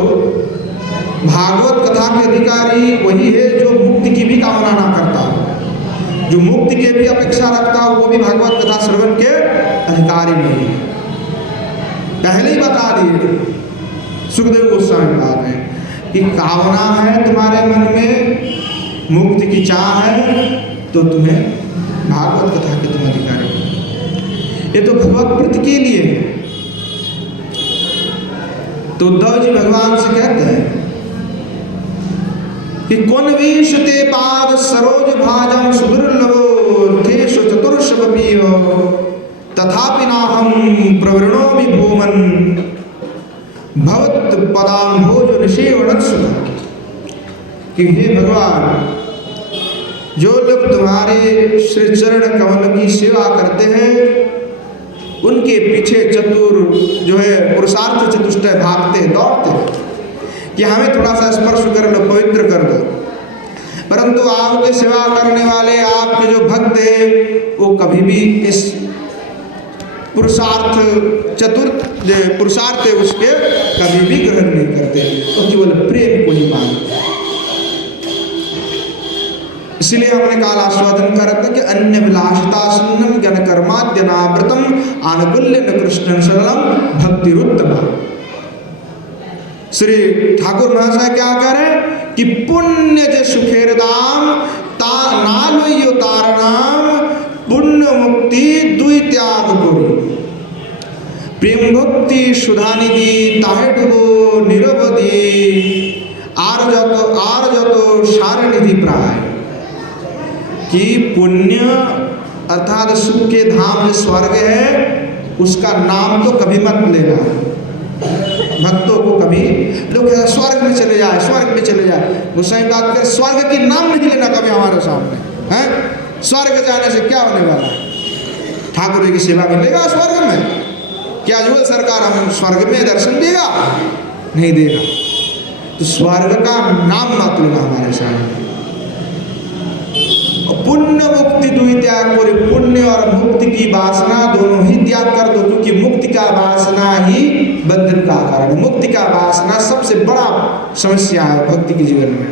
भागवत कथा के अधिकारी वही है जो मुक्ति की भी कामना ना करता हो, जो मुक्ति के भी अपेक्षा रखता हो, वो भी भागवत कथा श्रवण के अधिकारी नहीं है। पहले ही बता दिए सुखदेव गोस्वामी बाद में कि कामना है तुम्हारे मन में, मुक्ति की चाह है, तो तुम्हें भागवत कथा के तुम अधिकारी हो। ये तो भगवत प्रीति के लिए है। तो उद्धव जी भगवान से कहते हैं कि कौन वीश ते पाद सरोज भाजम सुदुर्लभो थेषु चतुर्षवपीयो तथापि नाहं प्रवृणोमि भूमन भवत पदाम्भोज निषेवणत्सु। कि हे भगवान, जो लोग तुम्हारे श्री चरण कमल की सेवा करते हैं उनके पीछे चतुर जो है पुरुषार्थ चतुष्टय भागते दौड़ते कि हमें थोड़ा सा स्पर्श कर लो, पवित्र कर दो, परंतु आपके सेवा करने वाले आपके जो भक्त हैं वो कभी भी इस पुरुषार्थ पुरुषार्थ उसके कभी भी ग्रहण नहीं करते, तो केवल प्रेम को ही मानते। इसलिए हमने काल आस्वादन करते कि अन्य विलासता सुन्नम ज्ञान कर्माद्यनावृतम आनुकूल्य न कृष्ण सरलम भक्तिरुत्तम। श्री ठाकुर महाशय क्या कह रहे हैं कि पुण्य जे सुखेर दाम ता नालो तारणाम पुण्य मुक्ति दुई त्याग करो प्रेम भक्ति सुधानिधि ताहे डुबो निरवधि आर जतो सार निधि प्राय। कि पुण्य अर्थात सुख के धाम जो स्वर्ग है उसका नाम तो कभी मत लेना। भक्तों को कभी लोग स्वर्ग में चले जाए, स्वर्ग में चले जाए, गोसाई बात कर, स्वर्ग की नाम नहीं लेना कभी हमारे सामने हैं। स्वर्ग जाने से क्या होने वाला है? ठाकुर जी की सेवा मिलेगा स्वर्ग में? क्या जो सरकार हमें स्वर्ग में दर्शन देगा? नहीं देगा। तो स्वर्ग का नाम मत लेना हमारे सामने। पुण्य मुक्ति दुई त्याग करो, पुण्य और मुक्ति की वासना दोनों ही त्याग कर दो, क्योंकि मुक्ति का वासना ही बंधन का कारण। मुक्ति का वासना सबसे बड़ा समस्या है भक्ति के जीवन में।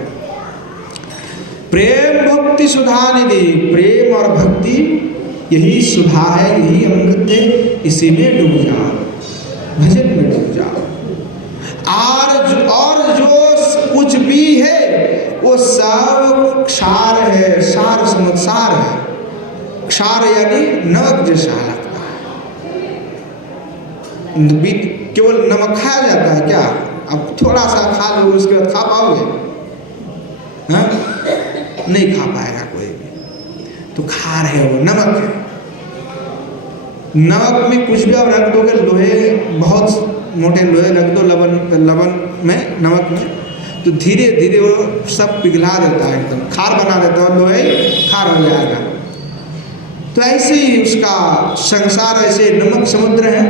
प्रेम भक्ति सुधा निधि, प्रेम और भक्ति यही सुधा है, यही अमृत है, इसी में डूब जाओ, भजन में डूब जाओ। और जो कुछ भी है वो सब क्षार है, सार समझ सार है। क्षार यानी नमक जैसा लगता है। केवल नमक खाया जाता है क्या? अब थोड़ा सा खा लो उसके बाद खा पाओगे? हाँ, नहीं खा पाएगा कोई भी। तो खार है, वो नमक है। नमक में कुछ भी आप रख दोगे, लोहे, बहुत मोटे लोहे रख दो लवण में, नमक में, तो धीरे धीरे वो सब पिघला देता है, एकदम खार बना देता है, लोहे खार हो जाएगा। तो ऐसे ही उसका संसार ऐसे नमक समुद्र है,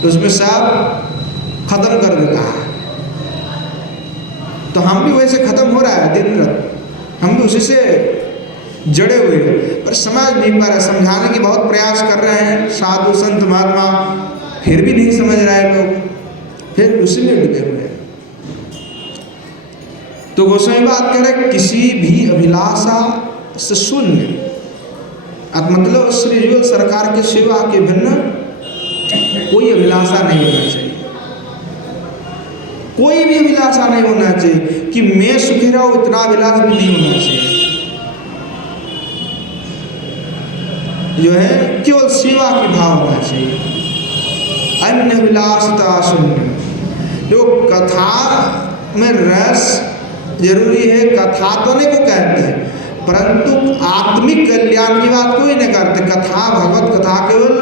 तो उसमें सब खत्म कर देता है। तो हम भी वैसे खत्म हो रहा है दिन रात, हम भी उसी से जड़े हुए हैं, पर समझ नहीं पा रहे। समझाने की बहुत प्रयास कर रहे हैं साधु संत महात्मा, फिर भी नहीं समझ रहे लोग, फिर उसी में डूबे हुए हैं। तो गोस्वामी बात कर रहे किसी भी अभिलाषा से शून्य, मतलब श्री युगल सरकार की सेवा के भिन्न कोई अभिलाषा नहीं होना चाहिए। कोई भी अभिलाषा नहीं होना चाहिए कि मैं सुखी रहूं, इतना अभिलाष भी नहीं होना चाहिए। जो है केवल सेवा की भाव होना चाहिए। अन्य अभिलाषता शून्य। जो कथा में रस जरूरी है, कथा तो नहीं को कहते हैं, परंतु आत्मिक कल्याण की बात कोई नहीं करते। कथा, भगवत कथा केवल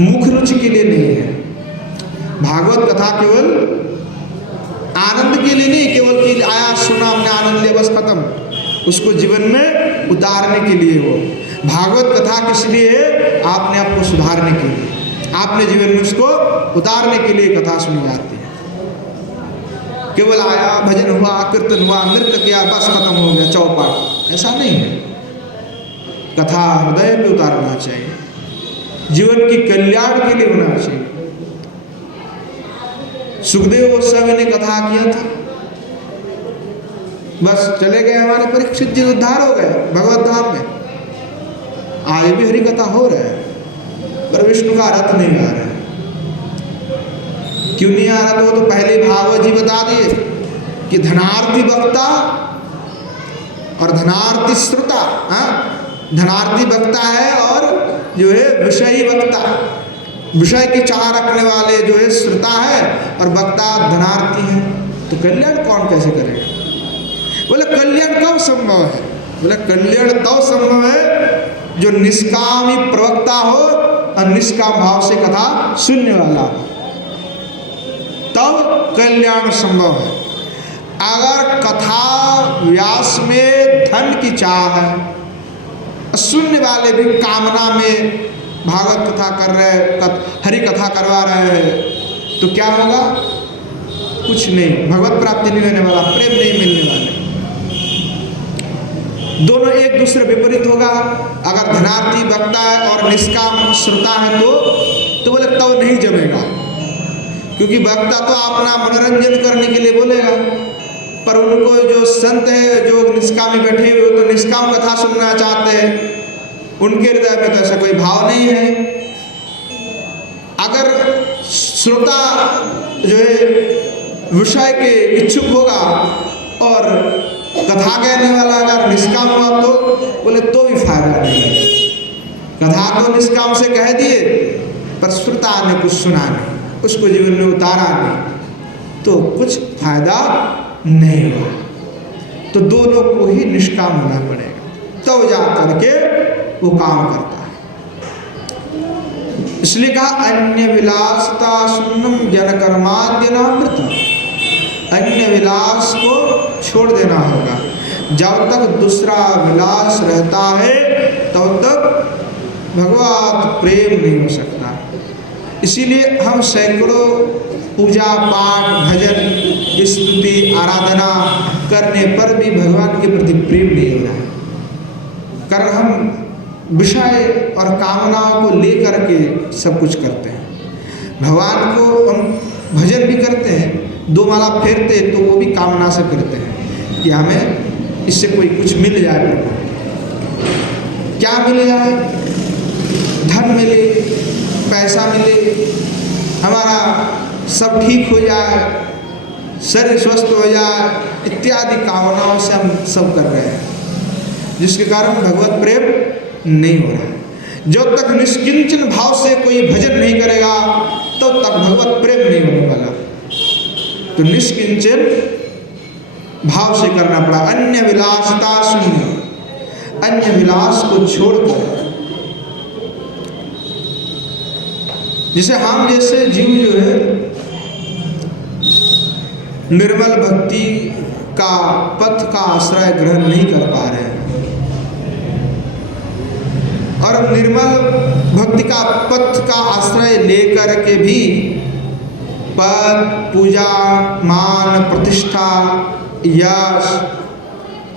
मुख रुचि के लिए नहीं है। भागवत कथा केवल आनंद के लिए नहीं, केवल कि आया सुना हमने आनंद लिया बस खत्म, उसको जीवन में उतारने के लिए। वो भागवत कथा किस लिए है? आपने आपको सुधारने के लिए, आपने जीवन में उसको उतारने के लिए कथा सुनी जाती है। केवल आया, भजन हुआ, कीर्तन हुआ, नृत्य किया, बस खत्म हो गया चौपाट, ऐसा नहीं है। कथा हृदय पे उतारना चाहिए, जीवन की कल्याण के लिए होना चाहिए। सुखदेव गोस्वामी ने कथा किया था, बस चले गए हमारे परीक्षित जी, उद्धार हो गए भगवत धाम में। आज भी हरि कथा हो रहा है, पर विष्णु का रथ नहीं आ रहा है। क्यों नहीं आ रहा? तो पहले भागवत जी बता दिए कि धनार्थी वक्ता और धनार्थी श्रोता। धनार्थी वक्ता है और जो है विषयी वक्ता, विषय की चाह रखने वाले जो है श्रोता है और वक्ता धनार्थी है। तो कल्याण कौन कैसे करेगा? बोले कल्याण कब संभव है? बोले कल्याण तब संभव है जो निष्कामी प्रवक्ता हो और निष्काम भाव से कथा सुनने वाला हो, तब कल्याण संभव है। अगर कथा व्यास में धन की चाह है, सुनने वाले भी कामना में भागवत कथा कर रहे, हरि कथा करवा रहे हैं, तो क्या होगा? कुछ नहीं, भगवत प्राप्ति नहीं होने वाला, प्रेम नहीं मिलने वाले, दोनों एक दूसरे विपरीत होगा। अगर धनार्थी वक्ता है और निष्काम श्रोता है तो बोले तब नहीं जमेगा, क्योंकि वक्ता तो अपना मनोरंजन करने के लिए बोलेगा, पर उनको जो संत है, जो निष्कामी बैठे हुए, तो निष्काम कथा सुनना चाहते हैं, उनके हृदय में तो ऐसा कोई भाव नहीं है। अगर श्रोता जो है विषय के इच्छुक होगा और कथा कहने वाला अगर निष्काम हुआ तो बोले तो भी फायदा नहीं है। कथा तो निष्काम से कह दिए, पर श्रोता ने कुछ सुना नहीं, उसको जीवन में उतारा नहीं, तो कुछ फायदा नहीं हुआ। तो दोनों को ही निष्काम होना पड़ेगा, तब तो जा करके वो काम करता है। इसलिए कहा अन्य विलासता सुन्नम जन कर्माद्यनामृतम, अन्य विलास को छोड़ देना होगा। जब तक दूसरा विलास रहता है तब तक भगवत प्रेम नहीं हो सकता। इसीलिए हम सैकड़ों पूजा पाठ भजन स्तुति आराधना करने पर भी भगवान के प्रति प्रेम नहीं हो रहा है, कारण हम विषय और कामनाओं को लेकर के सब कुछ करते हैं। भगवान को हम भजन भी करते हैं, दो माला फेरते तो वो भी कामना से करते हैं कि हमें इससे कोई कुछ मिल जाए। क्या मिल जाए? धन मिले, पैसा मिले, हमारा सब ठीक हो जाए, शरीर स्वस्थ हो जाए, इत्यादि कामनाओं से हम सब कर रहे हैं, जिसके कारण भगवत प्रेम नहीं हो रहा है। जब तक निष्किंचन भाव से कोई भजन नहीं करेगा तब तक भगवत प्रेम नहीं होने वाला। तो निष्किंचन भाव से करना पड़ा। अन्य विलासता शून्य, अन्य विलास को छोड़कर, जिसे हम जैसे जीव जो है निर्मल भक्ति का पथ का आश्रय ग्रहण नहीं कर पा रहे हैं, और निर्मल भक्ति का पथ का आश्रय लेकर के भी पद पूजा मान प्रतिष्ठा यश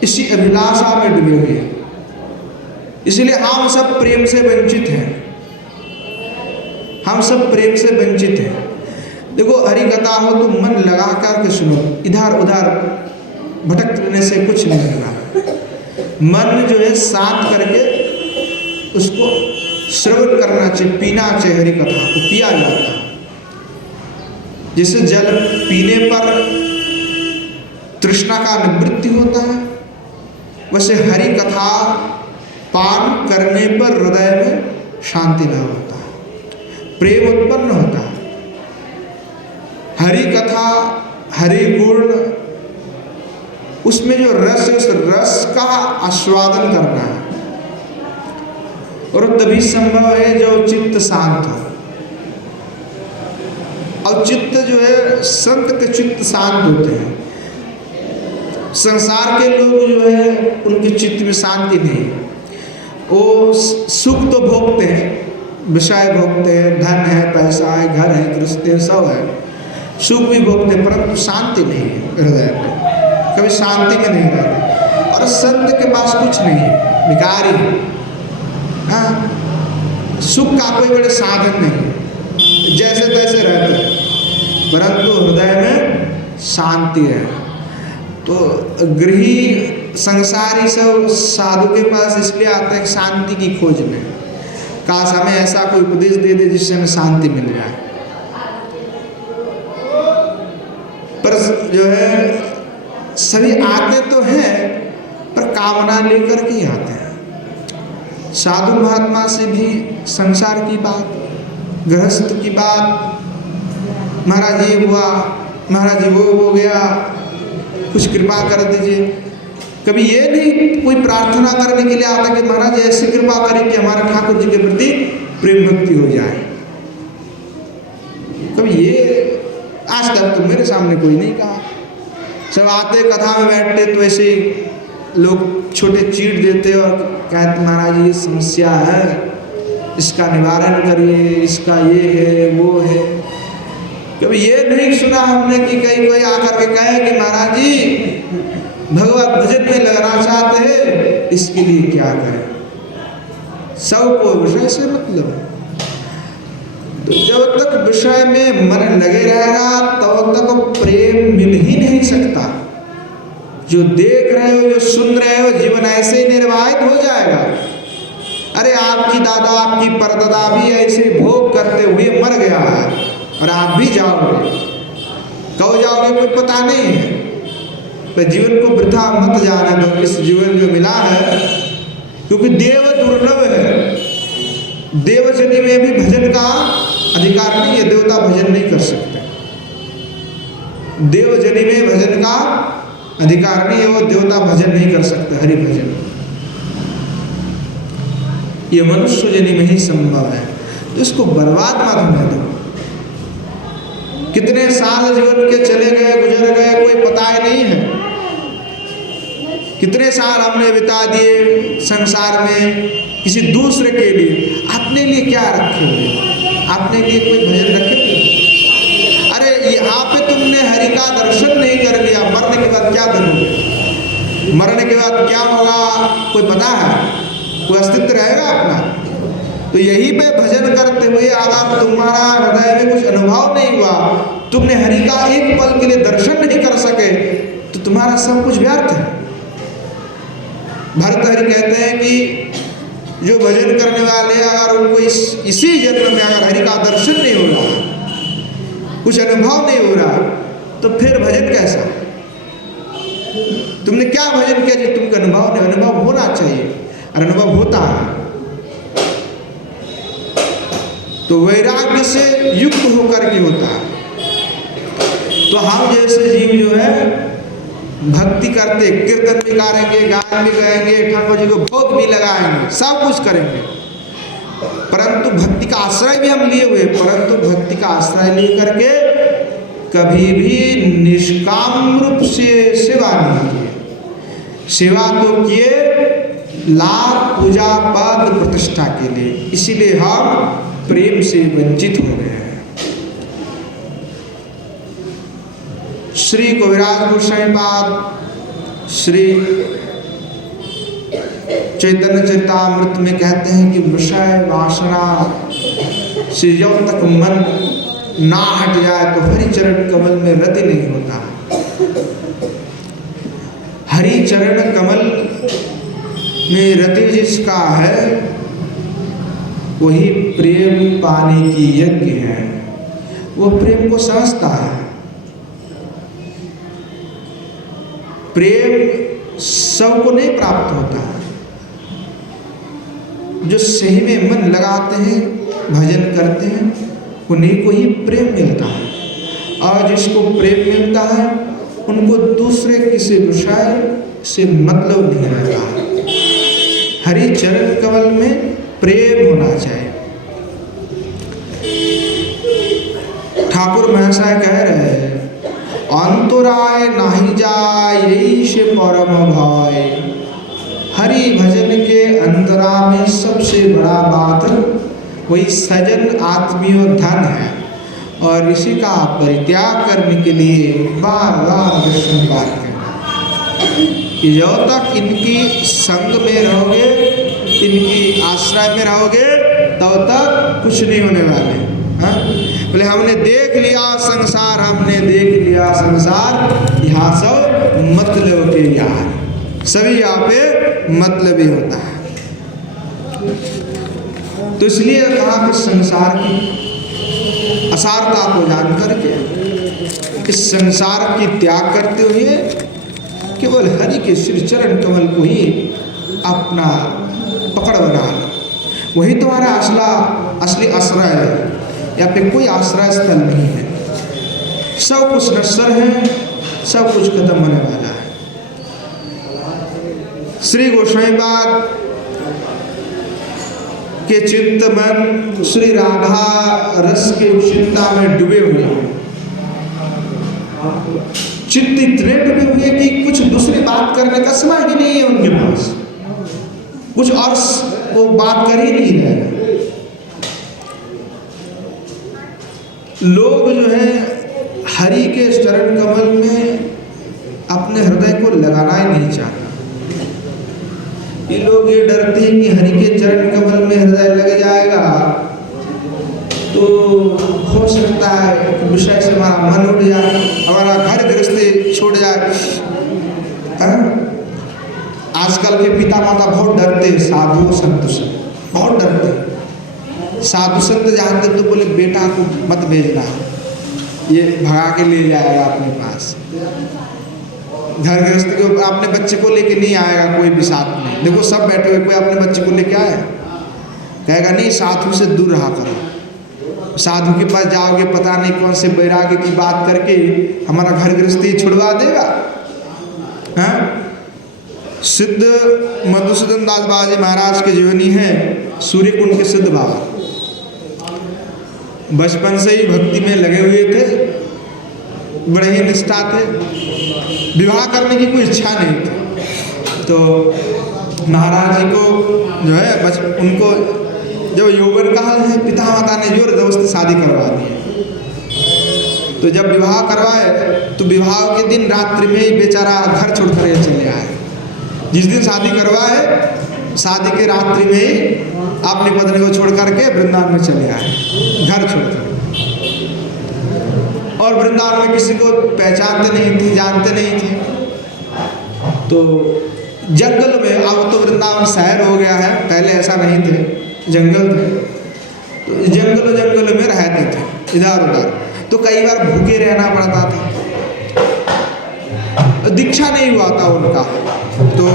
इसी अभिलाषा में डूबे हुए हैं। इसलिए हम सब प्रेम से वंचित हैं, हम सब प्रेम से वंचित हैं। देखो हरि कथा हो तो मन लगा कर के सुनो, इधर उधर भटकने से कुछ नहीं होगा। मन जो है शांत करके उसको श्रवण करना चाहिए, पीना चाहिए। हरि कथा को पिया जाता है, जैसे जल पीने पर तृष्णा का निवृत्ति होता है, वैसे हरि कथा पान करने पर हृदय में शांति लाभ होता है, प्रेम उत्पन्न होता है। हरि कथा हरि गुण, उसमें जो रस है उस रस का आस्वादन करना है, और तभी संभव है जो चित्त शांत हो। और चित्त जो है, संत के चित्त शांत होते हैं। संसार के लोग जो है उनके चित्त में शांति नहीं है, वो सुख तो भोगते हैं, विषय भोगते हैं, धन है, पैसा है, घर है, गृहस्थी सब है, सुख भी भोगते परंतु शांति नहीं है हृदय में, कभी शांति में नहीं रहते। और संत के पास कुछ नहीं है, भिखारी है। हाँ, सुख का कोई बड़े साधन नहीं है, जैसे तैसे रहते हैं परंतु हृदय में शांति है। तो गृही संसारी सब साधु के पास इसलिए आते हैं शांति की खोज में, काश हमें ऐसा कोई उपदेश दे दे जिससे हमें शांति मिल जाए। पर जो है सभी आते तो हैं पर कामना लेकर के आते हैं। साधु महात्मा से भी संसार की बात, गृहस्थ की बात, महाराज ये हुआ, महाराज वो हो गया, कुछ कृपा कर दीजिए। कभी ये नहीं कोई प्रार्थना करने के लिए आता कि महाराज ऐसी कृपा करें कि हमारे ठाकुर जी के प्रति प्रेम भक्ति हो जाए। कभी ये आज तक तो मेरे सामने कोई नहीं कहा। सब आते कथा में बैठते तो ऐसे लोग छोटे चीट देते और कहते महाराज ये समस्या है, इसका निवारण करिए, इसका ये है वो है। कभी ये नहीं सुना हमने कि कहीं कोई आकर के कहे कि महाराज जी भगवत भजन में लगना चाहते हैं, इसके लिए क्या करें। सबको विषय से मतलब है, तो जब तक विषय में मन लगे रहेगा तब तक प्रेम मिल ही नहीं सकता। जो देख रहे हो, जो सुन रहे हो, जीवन ऐसे ही निर्वाहित हो जाएगा। अरे आपकी दादा आपकी परदादा भी ऐसे भोग करते हुए मर गया है और आप भी जाओगे, कब जाओगे कोई पता नहीं है। पर जीवन को वृथा मत जाने दो, इस जीवन जो मिला है, क्योंकि देव दुर्लभ है। देवजनी में भी भजन का अधिकार नहीं है, देवता भजन नहीं कर सकते। देवजनी में भजन का अधिकार नहीं है, वो देवता भजन नहीं कर सकते, हरि भजन। ये मनुष्य जनी में ही संभव है, तो इसको बर्बाद मत होने दो। कितने साल जीवन के चले गए, गुजर गए, कोई पता ही नहीं है। कितने साल हमने बिता दिए संसार में किसी दूसरे के लिए, अपने लिए क्या रखे हुए? अपने लिए कोई भजन रखे हुए? अरे यहाँ पे तुमने हरि का दर्शन नहीं कर लिया, मरने के बाद क्या करोगे? मरने के बाद क्या होगा कोई पता है? कोई अस्तित्व रहेगा अपना? तो यहीं पे भजन करते हुए अगर तुम्हारा हृदय में कुछ अनुभव नहीं हुआ, तुमने हरि का एक पल के लिए दर्शन नहीं कर सके, तो तुम्हारा सब कुछ व्यर्थ है। भर्तृहरि कहते हैं कि जो भजन करने वाले अगर उनको इसी जन्म में अगर हरि का दर्शन नहीं हो रहा, कुछ अनुभव नहीं हो रहा, तो फिर भजन कैसा? तुमने क्या भजन किया जो तुमको अनुभव नहीं? अनुभव होना चाहिए, और अनुभव होता है तो वैराग्य से युक्त होकर के होता है। तो हम जैसे जीव जो है भक्ति करते, कीर्तन भी करेंगे, गान भी गाएंगे, ठाकुर जी को भोग भी लगाएंगे, सब कुछ करेंगे, परंतु भक्ति का आश्रय भी हम लिए हुए, परंतु भक्ति का आश्रय लेकर के कभी भी निष्काम रूप से सेवा नहीं किए। सेवा तो किए लाभ पूजा पद प्रतिष्ठा के लिए, इसीलिए हम प्रेम से वंचित हो गए हैं। श्री कविराज गोसाई पाद श्री चैतन्य चरितामृत में कहते हैं कि विषय वासना से जब तक मन ना हट जाए तो हरि चरण कमल में रति नहीं होता। हरि चरण कमल में रति जिसका है वही प्रेम पाने की यज्ञ है, वो प्रेम को समझता है। प्रेम सबको नहीं प्राप्त होता है, जो सही में मन लगाते हैं, भजन करते हैं, उन्हीं को ही प्रेम मिलता है। और जिसको प्रेम मिलता है उनको दूसरे किसी विषय से मतलब नहीं रहता है। हरि चरण कमल में प्रेम होना चाहिए। ठाकुर महसाय कह रहे हैं, अंतराय नाही जाय से परम भाय। हरि भजन के अंतरा में सबसे बड़ा बात वही सजन आत्मीय धन है। और इसी का परित्याग करने के लिए बार बार दर्शन पाठ करना कि जब तक इनकी संग में रहोगे, इनकी आश्रय में रहोगे, तब तक कुछ नहीं होने वाले। हाँ, बोले हमने देख लिया संसार, हमने देख लिया संसार, यहाँ सब मतलब के यार, सभी यहाँ पे मतलब ही होता है। तो इसलिए कहा कि संसार की असारता को जान करके इस संसार की त्याग करते हुए केवल हरि के श्री चरण कमल को ही अपना पकड़ बना लो। वही तुम्हारा असली आश्रय है, या फिर कोई आश्रय स्थल नहीं है। सब कुछ नश्वर है, सब कुछ खत्म होने वाला है। श्री गोसाईपाद के चित्त मन श्री राधा रस के चिंता में डूबे हुए हैं। चित्त इतने डूबे हुए कि कुछ दूसरी बात करने का समय ही नहीं है उनके पास, कुछ और वो बात कर ही नहीं रहे। लोग जो है हरि के चरण कमल में अपने हृदय को लगाना ही नहीं चाहते। ये लोग ये डरते हैं कि हरि के चरण कमल में हृदय लग जाएगा तो हो सकता है कि विषय से हमारा मन उठ जाए, हमारा घर गृहस्थी छोड़ जाए। आजकल के पिता माता बहुत डरते हैं साधु संत से, बहुत डरते। साधु संत जानते तो बोले बेटा को मत भेजना, ये भगा के ले जाएगा अपने पास। घर गृहस्थ को अपने बच्चे को लेके नहीं आएगा कोई भी साथ में। देखो सब बैठे हुए, कोई अपने बच्चे को लेके आए, कहेगा नहीं साधु से दूर रहा करो। साधु के पास जाओगे पता नहीं कौन से बैराग्य की बात करके हमारा घर गृहस्थी छुड़वा देगा। हाँ, सिद्ध मधुसूदन दास बाबा जी महाराज के जीवनी है सूर्य कुंड के सिद्ध बाबा। बचपन से ही भक्ति में लगे हुए थे, बड़े ही निष्ठा थे, विवाह करने की कोई इच्छा नहीं थी। तो महाराज जी को जो है उनको जब यौवन काल है, पिता माता ने जोर जबरदस्ती शादी करवा दी। तो जब विवाह करवाए तो विवाह के दिन रात्रि में ही बेचारा घर छोड़कर ये चले आए। जिस दिन शादी करवाए शादी के रात्रि में ही अपनी पत्नी को छोड़ करके वृंदावन में चले आए, घर छोड़कर। और वृंदावन में किसी को पहचानते नहीं थे, जानते नहीं थे। तो जंगल में, अब तो वृंदावन शहर हो गया है, पहले ऐसा नहीं थे, जंगल थे। तो जंगल में रहते थे इधर उधर। तो कई बार भूखे रहना पड़ता था, दीक्षा नहीं हुआ था उनका। तो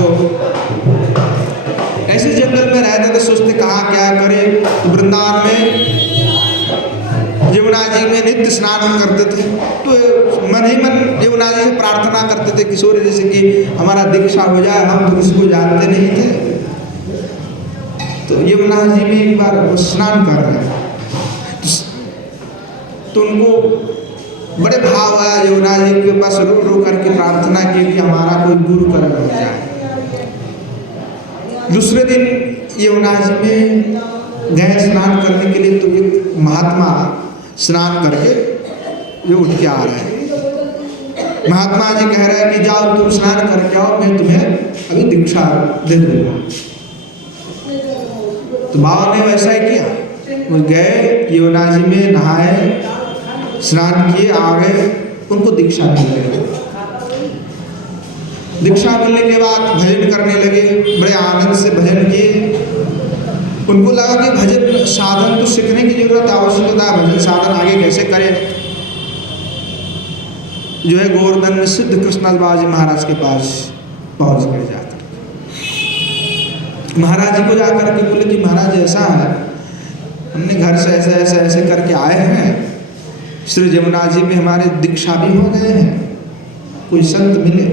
ऐसे जंगल में रहते थे, सोचते कहाँ क्या करें। तो वृंदावन में यमुना जी में नित्य स्नान करते थे। तो मन ही मन यमुना जी से प्रार्थना करते थे किशोर जैसे कि हमारा दीक्षा हो जाए, हम तो किसी को जानते नहीं थे। तो यमुना जी में एक बार वो स्नान कर रहे हैं तो उनको बड़े भाव आया, यमुना जी के पास रो रो करके प्रार्थना की कि हमारा कोई गुरु कर्म हो जाए। दूसरे दिन यमुना जी में गए स्नान करने के लिए। तो एक महात्मा स्नान करके जो उठ के आ रहे हैं। महात्मा जी कह रहे हैं कि जाओ तुम स्नान करके आओ, मैं तुम्हें अभी दीक्षा दे दूंगा। तो बाबा ने वैसा ही किया, वो गए यमुना जी में नहाए, स्नान किए, आ गए, उनको दीक्षा मिल गई। दीक्षा मिलने के बाद भजन करने लगे, बड़े आनंद से भजन किए। उनको लगा कि भजन साधन तो सीखने की जरूरत आवश्यकता है, भजन साधन आगे कैसे करें। जो है गोवर्धन में सिद्ध कृष्णदास बाबा जी महाराज के पास पहुंच गए। जाकर महाराज जी को जाकर के बोले कि महाराज ऐसा है, हमने घर से ऐसे ऐसे ऐसे करके आए हैं, श्री यमुना जी में हमारे दीक्षा भी हो गए हैं, कोई संत मिले।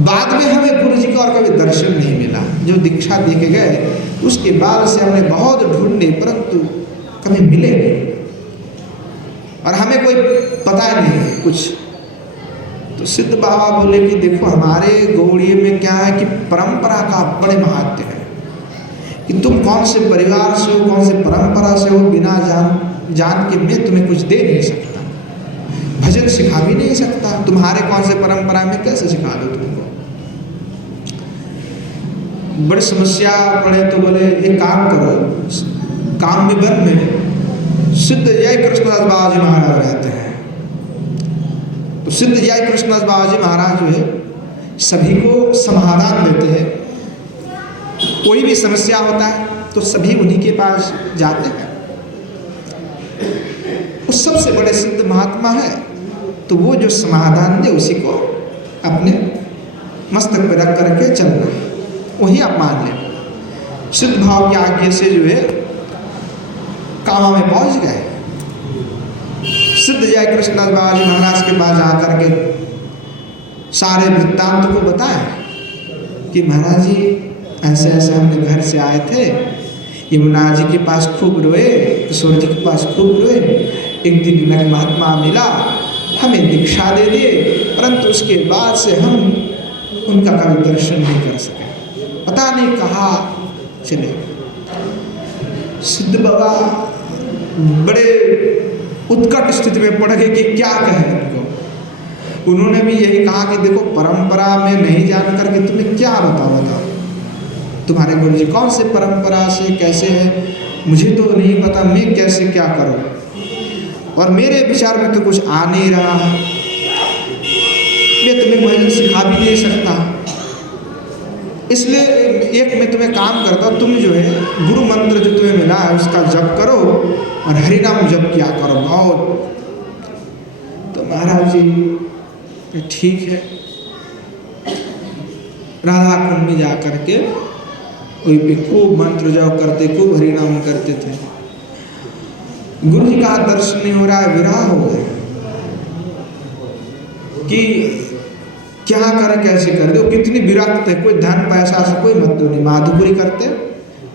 बाद में हमें गुरु जी का और कभी दर्शन नहीं मिला। जो दीक्षा दे के गए उसके बाद से हमने बहुत ढूंढे परंतु कभी मिले नहीं, और हमें कोई पता नहीं कुछ। तो सिद्ध बाबा बोले कि देखो हमारे गौड़ीय में क्या है कि परंपरा का बड़े महत्व है कि तुम कौन से परिवार से हो, कौन से परंपरा से हो, बिना जान के मैं तुम्हें कुछ दे नहीं सकता, भजन सिखा भी नहीं सकता, तुम्हारे कौन से परंपरा में कैसे सिखा दो तुमको। बड़ी समस्या पड़े तो बोले एक काम करो, काम विवन में सिद्ध जय कृष्णदास बाबा जी महाराज रहते हैं। तो सिद्ध जय कृष्णदास बाबा जी महाराज जो है सभी को समाधान देते हैं। कोई भी समस्या होता है तो सभी उन्हीं के पास जाते हैं। वो सबसे बड़े सिद्ध महात्मा है, तो वो जो समाधान दे उसी को अपने मस्तक पर रख करके चलना, वही आप मान लें। सिद्ध भाव की आज्ञा से जो है कामा में पहुंच गए। सिद्ध जय कृष्णदास बाबा जी महाराज के पास जाकर के सारे वृत्तांत को बताएं कि महाराज जी ऐसे ऐसे हमने घर से आए थे, यमुना जी के पास खूब रोए, किशोर जी के पास खूब रोए, एक दिन एक महात्मा मिला, हमें दीक्षा दे दिए, परंतु उसके बाद से हम उनका कभी दर्शन नहीं कर सके, पता नहीं कहाँ चले। सिद्ध बाबा बड़े उत्कट स्थिति में पड़ गए कि क्या कहें उनको। उन्होंने भी यही कहा कि देखो परंपरा में नहीं जान करके तुम्हें क्या बताओ, तुम्हारे गुरु जी कौन से परंपरा से कैसे है मुझे तो नहीं पता, मैं कैसे क्या करूं, और मेरे विचार में तो कुछ आ नहीं रहा है, मैं तुम्हें भजन सिखा भी नहीं सकता। इसलिए एक मैं तुम्हें काम करता हूँ, तुम जो है गुरु मंत्र जो तुम्हें मिला है उसका जप करो और हरि नाम जप किया करो बहुत। तो महाराज जी ठीक है, राधा कुंड में जा करके वही पे खूब मंत्र जप करते, खूब हरि नाम करते थे। गुरु जी का दर्शन नहीं हो रहा है, विरह हो गए कि क्या करें कैसे कर दो, कितनी विरक्त है, कोई धन पैसा से कोई मतलब नहीं, माधुपुरी करते,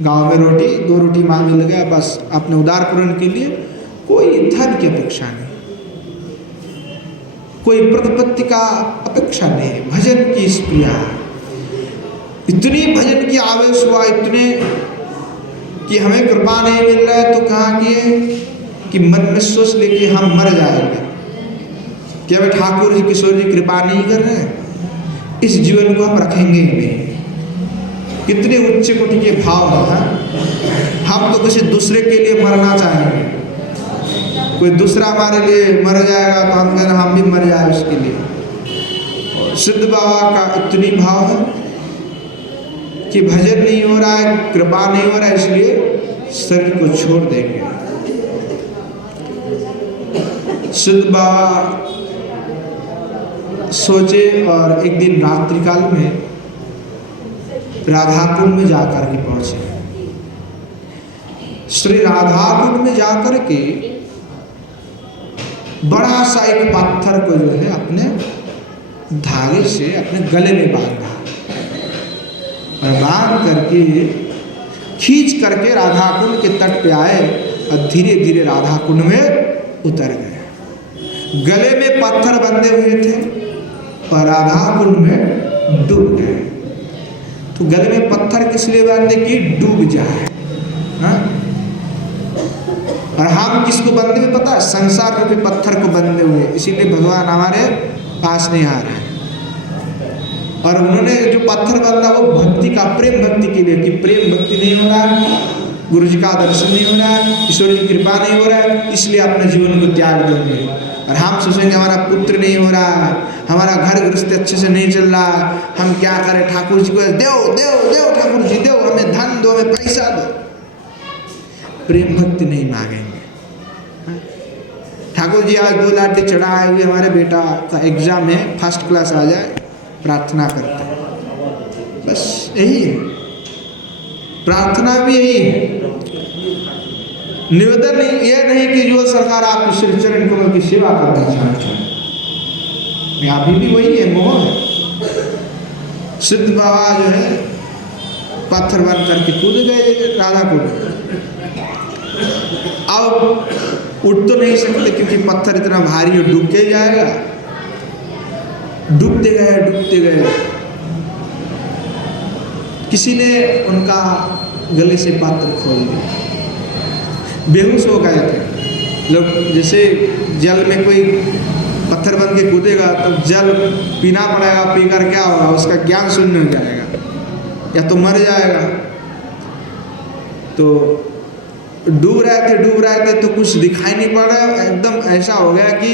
गांव में रोटी 2 रोटी मांग मिल गया बस अपने उदार पूर्ण के लिए, कोई धन की अपेक्षा नहीं, कोई प्रतिपत्ति का अपेक्षा नहीं, भजन की स्प्रिया, इतनी भजन की आवेश हुआ, इतने कि हमें कृपा नहीं मिल रहा है तो कहा कि मन में सोच लेके हम मर जाएंगे, क्या वे ठाकुर जी किशोर जी कृपा नहीं कर रहे हैं, इस जीवन को हम रखेंगे ही नहीं। कितने उच्च कोटि के भाव है, हम तो किसी दूसरे के लिए मरना चाहेंगे, कोई दूसरा हमारे लिए मर जाएगा तो हम कहना हम भी मर जाए उसके लिए। और सिद्ध बाबा का इतनी भाव है कि भजन नहीं हो रहा है, कृपा नहीं हो रहा है, इसलिए शरीर को छोड़ देंगे। सिद्ध बाबा सोचे और एक दिन रात्रि काल में राधा कुंड में जाकर के पहुंचे। श्री राधा कुंड में जाकर के बड़ा सा एक पत्थर को जो है अपने धागे से अपने गले में बांधा और बांध करके खींच करके राधा कुंड के तट पे आए और धीरे धीरे राधा कुंड में उतर गए। गले में पत्थर बंधे हुए थे और राधा कुंड में डूब गए। तो गले में पत्थर किस लिए बांधे कि डूब जाए, हाँ? और हम किसको बंधे हुए पता है, संसार रूपी पत्थर को बंधे हुए, इसीलिए भगवान हमारे पास नहीं आ रहे हैं। और उन्होंने जो पत्थर बांधा वो भक्ति का, प्रेम भक्ति के लिए, कि प्रेम भक्ति नहीं हो रहा है, गुरु जी का दर्शन नहीं हो रहा है, ईश्वर की कृपा नहीं हो रहा है, इसलिए अपने जीवन को त्याग देंगे। और हम सोचेंगे हमारा पुत्र नहीं हो रहा, हमारा घर गृहस्थी अच्छे से नहीं चल रहा, हम क्या करें, ठाकुर जी को देव देव देव, ठाकुर जी देव, हमें धन दो, हमें पैसा दो। प्रेम भक्ति नहीं मांगेंगे। ठाकुर जी आज 2 लाठी चढ़ाए हुए, हमारे बेटा का एग्जाम है, फर्स्ट क्लास आ जाए, प्रार्थना करते हैं, बस यही है। प्रार्थना भी यही है, निवेदन यह नहीं कि जो सरकार आप श्री चरण कमल की सेवा करना चाहते हैं, अभी भी वही है, मोह है। सिद्ध बाबा जो है पत्थर बन करके कूद गए राधा कुंड। अब उठ तो नहीं सकते क्योंकि पत्थर इतना भारी है, डूब के जाएगा। डूबते गए, किसी ने उनका गले से पात्र खोल दिया, बेहोश हो गए थे। लोग जैसे जल में कोई पत्थर बन के कूदेगा तो जल पीना पड़ेगा, पीकर क्या होगा, उसका ज्ञान शून्य हो जाएगा या तो मर जाएगा। तो डूब रहे थे तो कुछ दिखाई नहीं पड़ रहा, एकदम ऐसा हो गया कि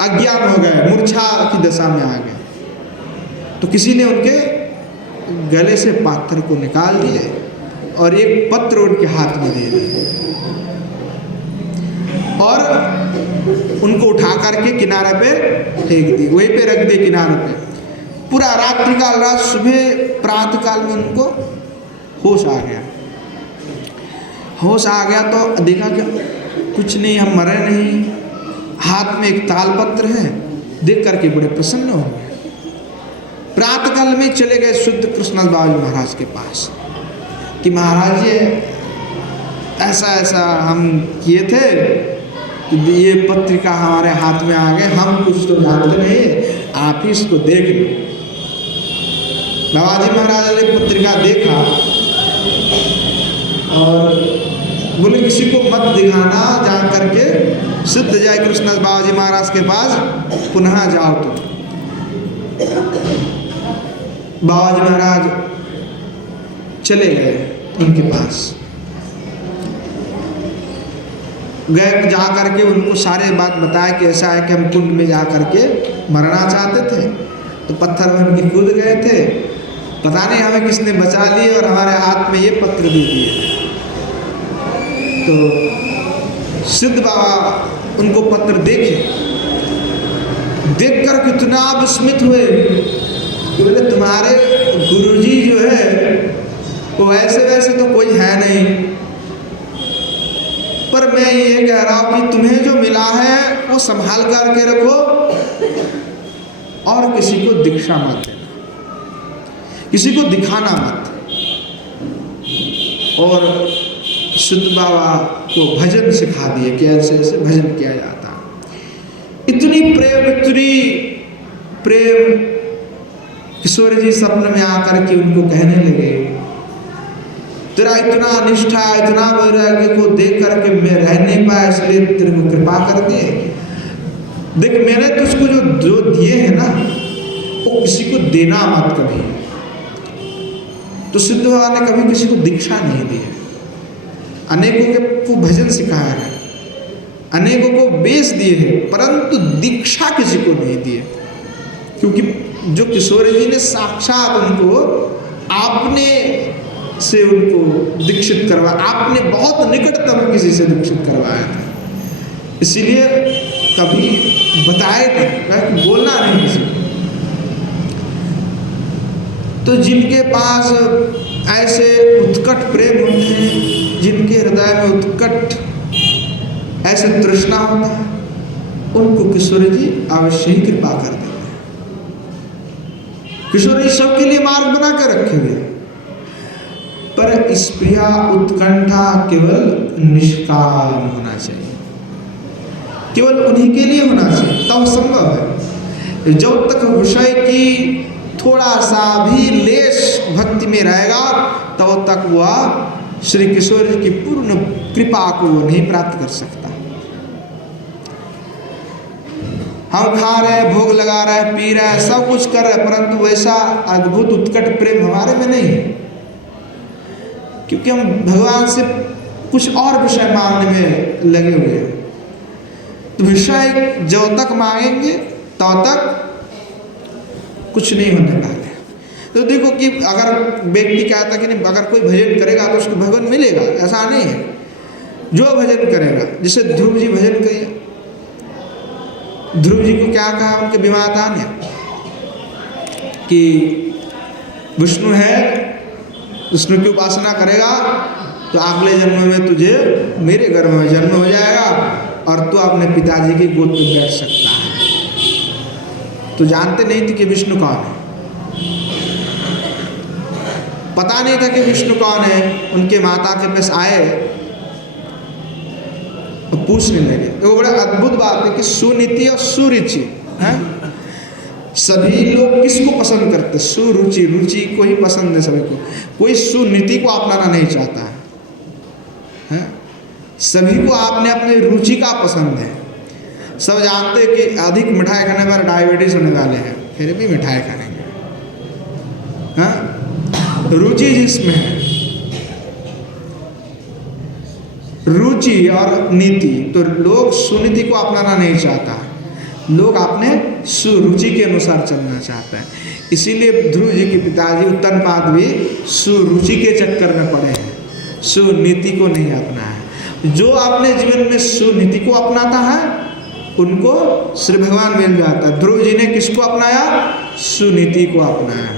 अज्ञान हो गए, मूर्छा की दशा में आ गए। तो किसी ने उनके गले से पाथर को निकाल दिए और एक पत्र उनके हाथ में दे दिया और उनको उठा करके किनारे पे फेंक दी, वहीं पे रख दिए किनारे पे। पूरा रात्रि काल, रात सुबह प्रातः काल में उनको होश आ गया। होश आ गया तो देखा कि कुछ नहीं, हम मरे नहीं, हाथ में एक तालपत्र है। देख करके बड़े प्रसन्न हो गए। प्रातः काल में चले गए शुद्ध कृष्णदास बाबा जी महाराज के पास कि महाराज जी ऐसा ऐसा हम किए थे, ये पत्रिका हमारे हाथ में आ गए, हम कुछ तो जानते नहीं, आप ही इसको देख लो। बाबा जी महाराज ने पत्रिका देखा और बोले किसी को मत दिखाना, जा करके सिद्ध जय कृष्णदास बाबा जी महाराज के पास पुनः जाओ। तो बाबा जी महाराज चले गए उनके पास, गए जा करके उनको सारे बात बताया कि ऐसा है कि हम कुंड में जा करके मरना चाहते थे, तो पत्थर बन के कूद गए थे, पता नहीं हमें किसने बचा लिए और हमारे हाथ में ये पत्र दे दिए। तो सिद्ध बाबा उनको पत्र देखे, देखकर कितना विस्मित हुए। बोले तुम्हारे गुरुजी जो है वो ऐसे वैसे तो कोई है नहीं, पर मैं ये कह रहा हूं कि तुम्हें जो मिला है वो संभाल करके रखो और किसी को दीक्षा मत देना, किसी को दिखाना मत। और शुद्ध बाबा को भजन सिखा दिए कि ऐसे ऐसे भजन किया जाता। इतनी प्रेम किशोर जी सपने में आकर के उनको कहने लगे, तेरा इतना निष्ठा, इतना वैराग्य को देख करके मैं रह नहीं पाया, इसलिए तेरे को कृपा कर दे। देख मैंने तुझको जो दिए हैं ना वो किसी को देना मत कभी। तो सिद्ध बाबा ने कभी किसी को दीक्षा नहीं दी है, अनेकों को भजन सिखाया है, अनेकों को बेच दिए हैं, परंतु दीक्षा किसी को नहीं दी है। क्योंकि जो किशोर जी ने साक्षात उनको आपने से उनको दीक्षित करवाया, आपने बहुत निकटतम किसी से दीक्षित करवाया था, इसीलिए कभी बताए थे, बोलना नहीं किसी को। तो जिनके पास ऐसे उत्कट प्रेम होते हैं, जिनके हृदय में उत्कट ऐसे तृष्णा होता है, उनको किशोर जी अवश्य ही कृपा कर देते हैं। किशोर जी सबके लिए मार्ग बना कर रखे हुए, पर स्प्रिया उत्कंठा केवल निष्काम होना चाहिए, केवल उन्हीं के लिए होना चाहिए, तब संभव है। जब तक विषय की थोड़ा सा भी लेश भक्ति में रहेगा तब तक वह श्री किशोर जी की पूर्ण कृपा को वो नहीं प्राप्त कर सकता। हम खा रहे, भोग लगा रहे, पी रहे, सब कुछ कर रहे, परंतु वैसा अद्भुत उत्कट प्रेम हमारे में नहीं है, क्योंकि हम भगवान से कुछ और विषय मांगने में लगे हुए हैं। तो विषय जब तक मांगेंगे तब तक कुछ नहीं होने वाले। तो देखो कि अगर व्यक्ति कहता कि नहीं, अगर कोई भजन करेगा तो उसको भगवान मिलेगा, ऐसा नहीं है। जो भजन करेगा, जैसे ध्रुव जी भजन किए, ध्रुव जी को क्या कहा उनके विमाता ने कि विष्णु है, विष्णु की उपासना करेगा तो अगले जन्म में तुझे मेरे गर्भ में जन्म हो जाएगा और तू अपने पिताजी की गोद में बैठ सकता है। तो जानते नहीं थे कि विष्णु कौन है, पता नहीं था कि विष्णु कौन है। उनके माता के पास आए तो पूछने लगे। तो बड़ा अद्भुत बात है कि सुनीति और सुरुचि है, सभी लोग किसको पसंद करते, सुरुचि, रुचि को ही पसंद है सभी को। कोई सुनीति को अपनाना नहीं चाहता है। सभी को आपने अपनी रुचि का पसंद है। सब जानते हैं कि अधिक मिठाई खाने पर डायबिटीज होने वाले हैं, फिर भी मिठाई खाएंगे। हाँ, रुचि जिसमें है, रुचि और नीति, तो लोग सुनीति को अपनाना नहीं चाहता, लोग अपने सुरुचि के अनुसार चलना चाहते हैं। इसीलिए ध्रुव जी के पिताजी उत्तनपाद भी सुरुचि के चक्कर में पड़े हैं, सुनीति को नहीं अपनाया। जो अपने जीवन में सुनीति को अपनाता है उनको श्री भगवान मिल जाता है। ध्रुव जी ने किसको अपनाया? सुनीति को अपनाया,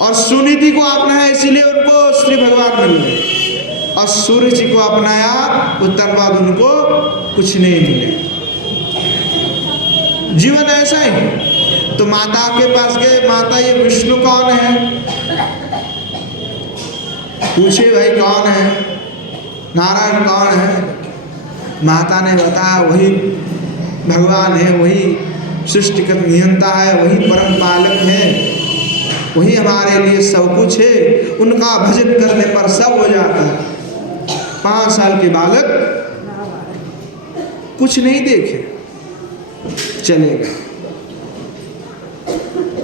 और सुनीति को अपनाया इसीलिए उनको श्री भगवान मिल गए। और सुरुचि को अपनाया, उत्तरवाद उनको कुछ नहीं मिले। जीवन ऐसा ही। तो माता के पास गए, माता ये विष्णु कौन है? पूछे भाई कौन है, नारायण कौन है? माता ने बताया वही भगवान है, वही सृष्टि का नियंता है, वही परम पालक है, वही हमारे लिए सब कुछ है। उनका भजन करने पर सब हो जाता है। 5 साल के बालक कुछ नहीं देखे, चले गए,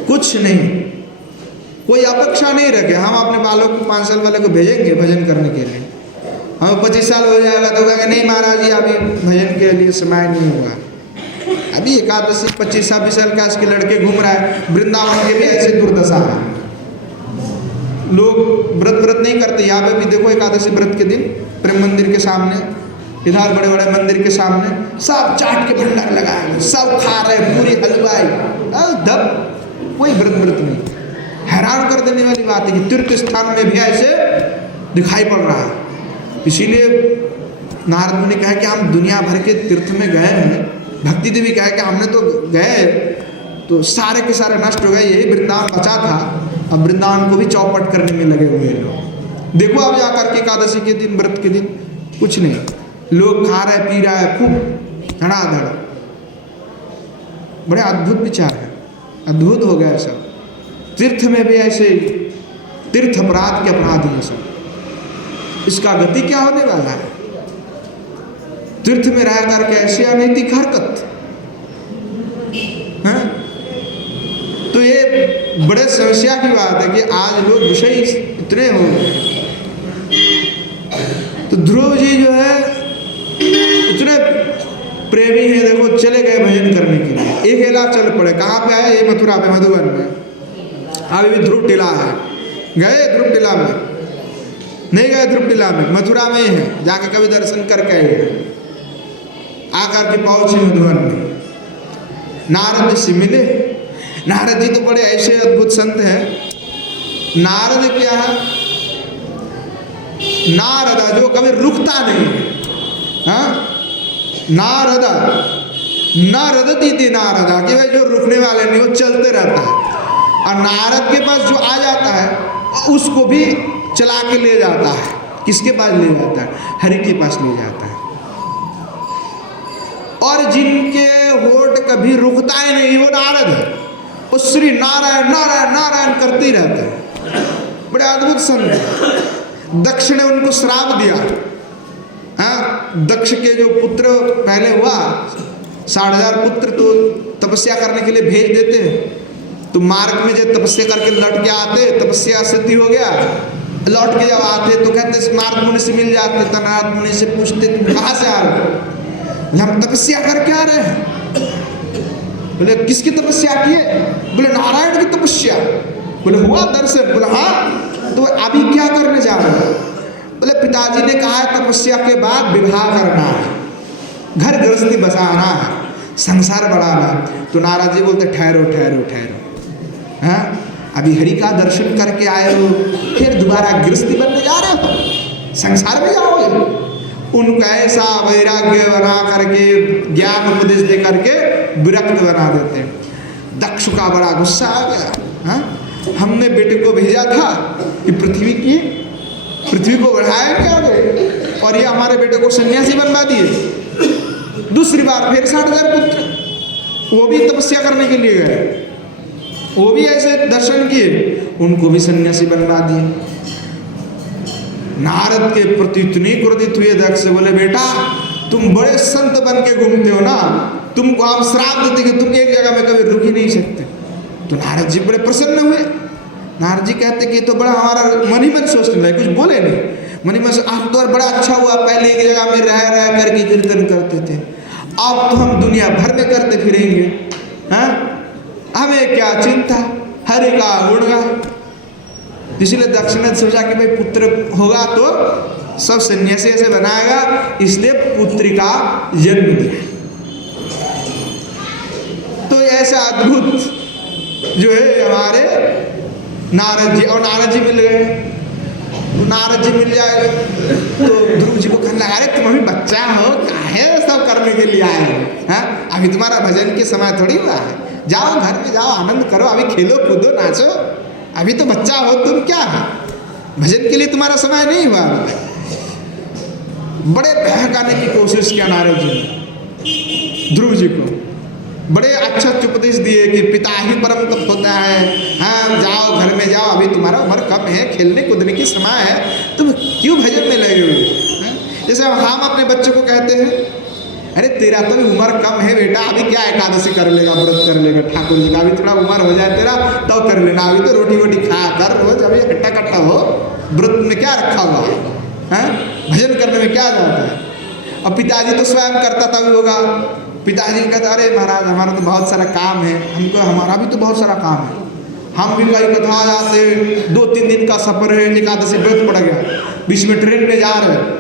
कुछ नहीं, कोई अपेक्षा नहीं रखे। हम अपने बालक को 5 साल वाले को भेजेंगे भजन करने के लिए, हम 25 साल हो जाएगा तो कहेंगे नहीं महाराज जी अभी भजन के लिए समय नहीं हुआ। अभी एकादशी 25-26 साल का इसके लड़के घूम रहा है। वृंदावन के भी ऐसे दुर्दशा है, लोग व्रत नहीं करते। यहाँ पे भी देखो एकादशी व्रत के दिन प्रेम मंदिर के सामने, इधर बड़े बड़े मंदिर के सामने सब चाट के भंडार लगाए, सब खा रहे, पूरी हलवाई दब, कोई व्रत नहीं। हैरान कर देने वाली बात है कि तीर्थ स्थान में भी ऐसे दिखाई पड़ रहा है। इसीलिए नारद मुनि कहा कि हम दुनिया भर के तीर्थ में गए हैं, भक्ति देवी कहे कि हमने तो गए तो सारे के सारे नष्ट हो गए, यही वृंदावन बचा था, अब वृंदावन को भी चौपट करने में लगे हुए लोग। देखो अब जाकर के एकादशी के दिन, व्रत के दिन कुछ नहीं, लोग खा रहे पी रहा है खूब धड़ाधड़। बड़े अद्भुत विचार है, अद्भुत हो गया सब। तीर्थ में भी ऐसे तीर्थ अपराध के अपराधी हैं सब। इसका गति क्या होने वाला है? तीर्थ में रह करके ऐसी अनैतिक हरकत है। तो ये बड़े समस्या की बात है कि आज लोग विषय इतने हो गए। तो ध्रुव जी जो है इतने प्रेमी है, देखो चले गए भजन करने के लिए, एक इलाका चल पड़े। कहाँ पे आए? ये मथुरा पे, मधुबन में। अभी भी ध्रुव टीला है, गए ध्रुव टीला में? नहीं गए ध्रुव टीला में, मथुरा में ही है, जाके कभी दर्शन करके आए। आकर के पहुंचे मधुबन में, नारद जी से मिले। नारद जी तो बड़े ऐसे अद्भुत संत हैं। नारद क्या है? नारदा जो कभी रुकता नहीं है। हाँ, नारदा नारदती थी, नारदा कि भाई जो रुकने वाले नहीं, वो चलते रहता है। और नारद के पास जो आ जाता है उसको भी चला के ले जाता है। किसके पास ले जाता है? हरि के पास ले जाता है। और जिनके होठ कभी रुकता ही नहीं वो नारद है, वो श्री नारायण नारायण नारायण करते ही रहते हैं। बड़े अद्भुत संत। दक्ष ने उनको श्राप दिया। हाँ, दक्ष के जो पुत्र पहले हुआ 60,000 पुत्र तो तपस्या करने के लिए भेज देते हैं। तो मार्ग में जब तपस्या करके लौट के आते, तपस्या सिद्धि हो गया, लौट के जब आते तो कहते नारद मुनि से मिल जाते। तो नारद मुनि से पूछते तुम कहाँ से आ रहे हो? हम तपस्या करके आ रहे हैं। बोले किसकी तपस्या की है? बोले नारायण की तपस्या। बोले हुआ दर्शन? बोले हाँ। तो अभी क्या करने जा रहे हो? बोले पिताजी ने कहा है तपस्या के बाद विवाह करना है, घर गृहस्थी बसाना है, संसार बढ़ाना। तो नारद जी बोलते ठहरो ठहरो ठहरो, हाँ अभी हरि का दर्शन करके आए हो, फिर दोबारा गृहस्थी बनने जा रहे हो, संसार में जाओगे। उनको ऐसा वैराग्य बना करके, ज्ञान उपदेश दे करके विरक्त बना देते हैं। दक्ष का बड़ा गुस्सा आ गया। हाँ, हमने बेटे को भेजा था कि पृथ्वी को बढ़ाएंगे आगे, और ये हमारे बेटे को सन्यासी बनवा दिए। दूसरी बार फिर 60,000 पुत्र, वो भी तपस्या करने के लिए गए, वो भी ऐसे दर्शन किए, उनको भी सन्यासी बनवा दिए। नारद के प्रति इतनी क्रोधित हुए दक्ष, बोले बेटा तुम बड़े संत बन के घूमते हो ना, तुमको हम श्राप देते कि तुम एक जगह में कभी रुक ही नहीं सकते। तो नारद जी बड़े प्रसन्न हुए। नारद जी कहते कि तो बड़ा हमारा मन ही मन सोचने लगे, कुछ बोले नहीं। मन ही मन से आप तो बड़ा अच्छा हुआ, पहले एक जगह में रह रह करके कीर्तन करते थे, अब तो हम दुनिया भर में करते फिरेंगे, हाँ हमें क्या चिंता, हरि का गुणगान। इसलिए दक्ष ने सोचा कि भाई पुत्र होगा तो सब सन्यासी ऐसे बनाएगा, इसलिए पुत्री का जन्म दिया। तो ऐसा अद्भुत जो है हमारे नारद जी, और नारद जी मिल गए। नारद जी मिल जाए तो ध्रुव जी को कहने लगा, अरे तुम अभी बच्चा हो, काहे सब करने के लिए आए हैं, अभी तुम्हारा भजन के समय थोड़ी हुआ है, जाओ घर में जाओ, आनंद करो, अभी खेलो कूदो नाचो, अभी तो बच्चा हो तुम, क्या है भजन के लिए तुम्हारा समय नहीं हुआ। बड़े बहकाने की कोशिश किया नारद जी ने ध्रुव जी को, बड़े अच्छा उपदेश दिए कि पिता ही परम तप होता है, हाँ जाओ घर में जाओ, अभी तुम्हारा उम्र कम है, खेलने कूदने की समय है, तुम क्यों भजन में लगे हुए। जैसे हम अपने बच्चे को कहते हैं, अरे तेरा तो उम्र कम है बेटा, अभी क्या एकादशी कर लेगा, व्रत कर लेगा ठाकुर जी का, अभी थोड़ा उम्र हो जाए तेरा तो कर लेना, अभी तो रोटी वोटी खा कर रोज अभी हट्टा कट्टा हो, व्रत में क्या रखा हुआ है, भजन करने में क्या जाता है। और पिताजी तो स्वयं करता तभी होगा, पिताजी कहते अरे महाराज हमारा तो बहुत सारा काम है, हमको हमारा भी तो बहुत सारा काम है, हम भी कहीं कथा जाते, 2-3 दिन का सफर है, एकादशी व्रत पड़ गया, बीच में ट्रेन में जा रहे,